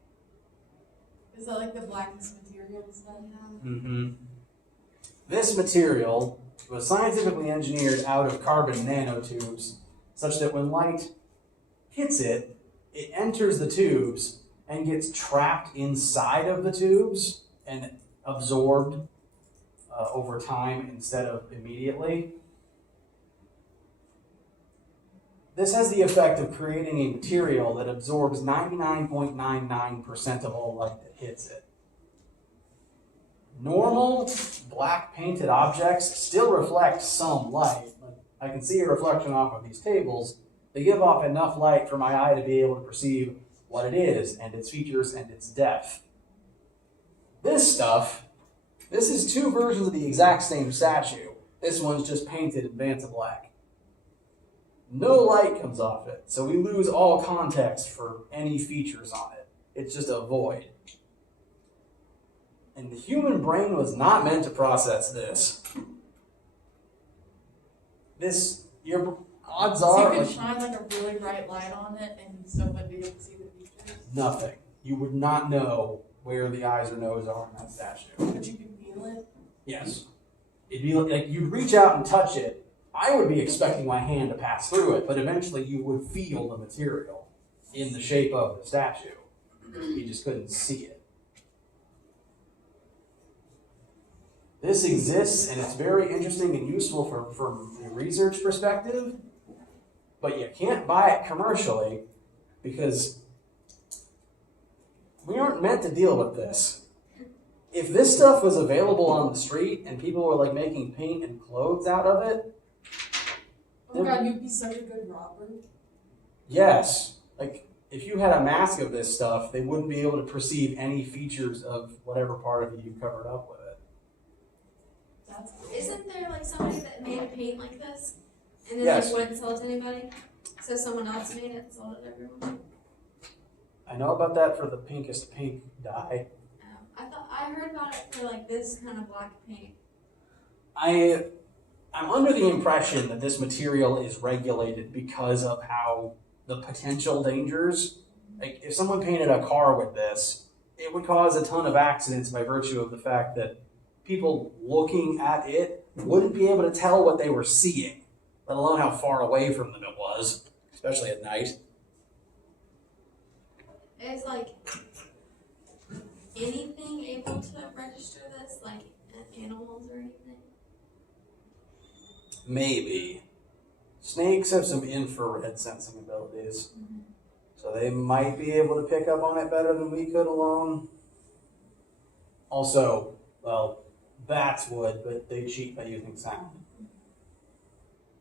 Is that like the blackness material and stuff? Yeah. Mm-hmm. This material was scientifically engineered out of carbon nanotubes such that when light hits it, it enters the tubes and gets trapped inside of the tubes and absorbed over time instead of immediately. this has the effect of creating a material that absorbs 99.99% of all light that hits it. Normal black painted objects still reflect some light. I can see a reflection off of these tables. They give off enough light for my eye to be able to perceive what it is and its features and its depth. This stuff, this is two versions of the exact same statue. This one's just painted in Vanta black. No light comes off it, so we lose all context for any features on it. It's just a void. And the human brain was not meant to process this. Your odds So are... you could shine like a really bright light on it and you still wouldn't be able to see the features? Nothing. You would not know where the eyes or nose are in that statue. But you can feel it? Yes. It'd be like you'd reach out and touch it. I would be expecting my hand to pass through it, but eventually you would feel the material in the shape of the statue. You just couldn't see it. This exists, and it's very interesting and useful from a research perspective, but you can't buy it commercially because we aren't meant to deal with this. If this stuff was available on the street and people were like making paint and clothes out of it, Oh my god, you'd be such a good robber. yes. Like, if you had a mask of this stuff, they wouldn't be able to perceive any features of whatever part of you covered up with it. That's cool. Isn't there like somebody that made a paint like this and then Yes. like wouldn't sell it to anybody? So someone else made it and sold it to everyone? I know about that for the pinkest pink dye. I heard about it for like this kind of black paint. I'm under the impression that this material is regulated because of how the potential dangers. Like, if someone painted a car with this, it would cause a ton of accidents by virtue of the fact that people looking at it wouldn't be able to tell what they were seeing, let alone how far away from them it was, especially at night. Is like anything able to register this, like animals or anything? Maybe. Snakes have some infrared sensing abilities. So they might be able to pick up on it better than we could alone. Also, well, bats would, but they cheat by using sound.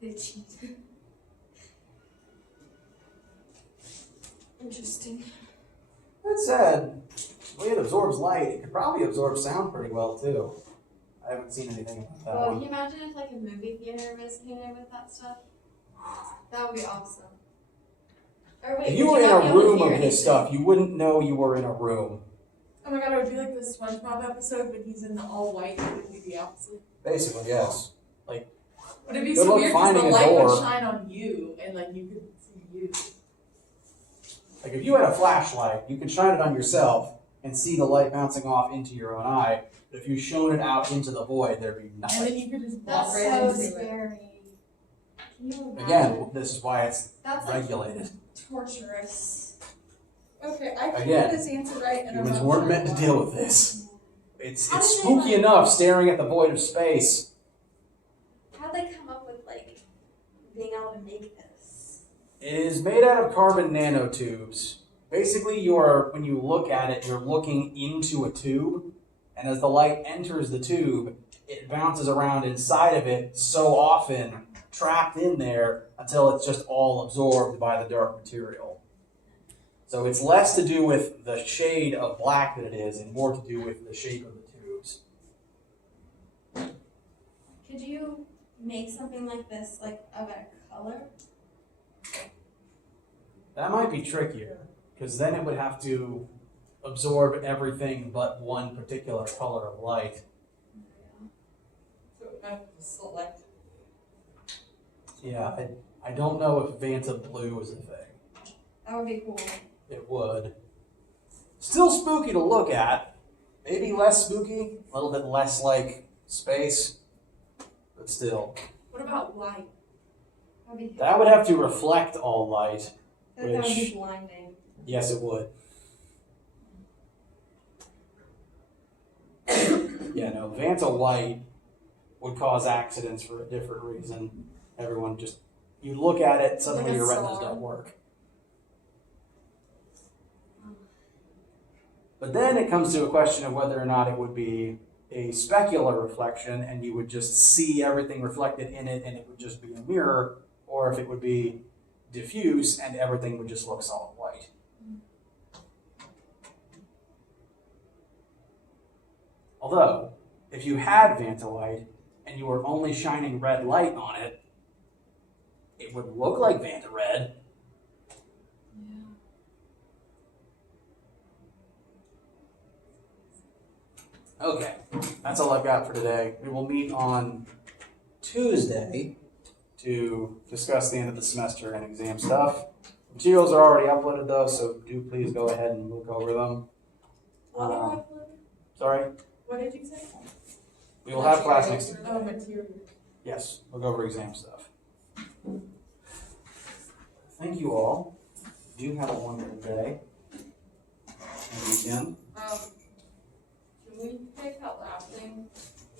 They cheat. Interesting. That said, the way it absorbs light, it could probably absorb sound pretty well too. I haven't seen anything about that Well, one. can you imagine if like a movie theater was painted with that stuff? That would be awesome. Or wait, If you would were in not be a able to room hear of this anything? stuff, you wouldn't know you were in a room. Oh my god, it would be like the SpongeBob episode, but he's in the all white, it would be the opposite. Basically, yes. But it'd be Good so luck weird because finding the a light door. would shine on you, and like you could see you. Like if you had a flashlight, you could shine it on yourself and see the light bouncing off into your own eye. But if you shone it out into the void, there'd be And then nothing. you could just walk That's right so into it. scary. Can you imagine? Again, this is why it's That's like regulated. torturous. Okay, I can Again, get this answer right, and I'm Humans not weren't sure meant to why. deal with this. It's How did they, spooky like- enough staring at the void of space. How'd they come up with like being able to make this? It is made out of carbon nanotubes. Basically, when you look at it, you're looking into a tube, and as the light enters the tube, it bounces around inside of it so often, trapped in there, until it's just all absorbed by the dark material. So it's less to do with the shade of black that it is, and more to do with the shape of the tubes. Could you make something like this, like of a color? That might be trickier, because then it would have to absorb everything but one particular color of light. So I have to select. Yeah, I don't know if Vanta Blue is a thing. That would be cool. It would. Still spooky to look at. Maybe less spooky, a little bit less like space, but still. What about light? That would have to reflect all light. That would which- be blinding. Yes, it would. Yeah, no, Vanta White would cause accidents for a different reason. Everyone just you look at it, suddenly Like a your retinas star. don't work. But then it comes to a question of whether or not it would be a specular reflection and you would just see everything reflected in it and it would just be a mirror, or if it would be diffuse and everything would just look solid white. Although, if you had Vanta-Light and you were only shining red light on it, it would look like Vanta Red. Okay, that's all I've got for today. We will meet on Tuesday to discuss the end of the semester and exam stuff. Materials are already uploaded though, so do please go ahead and look over them. What are you uploading? Sorry, What did you say? we will have class next. Oh, material. Yes, we'll go over exam stuff. Thank you all. Do have a wonderful day and weekend. Can we take that last thing?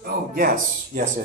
Oh, yes. Yes.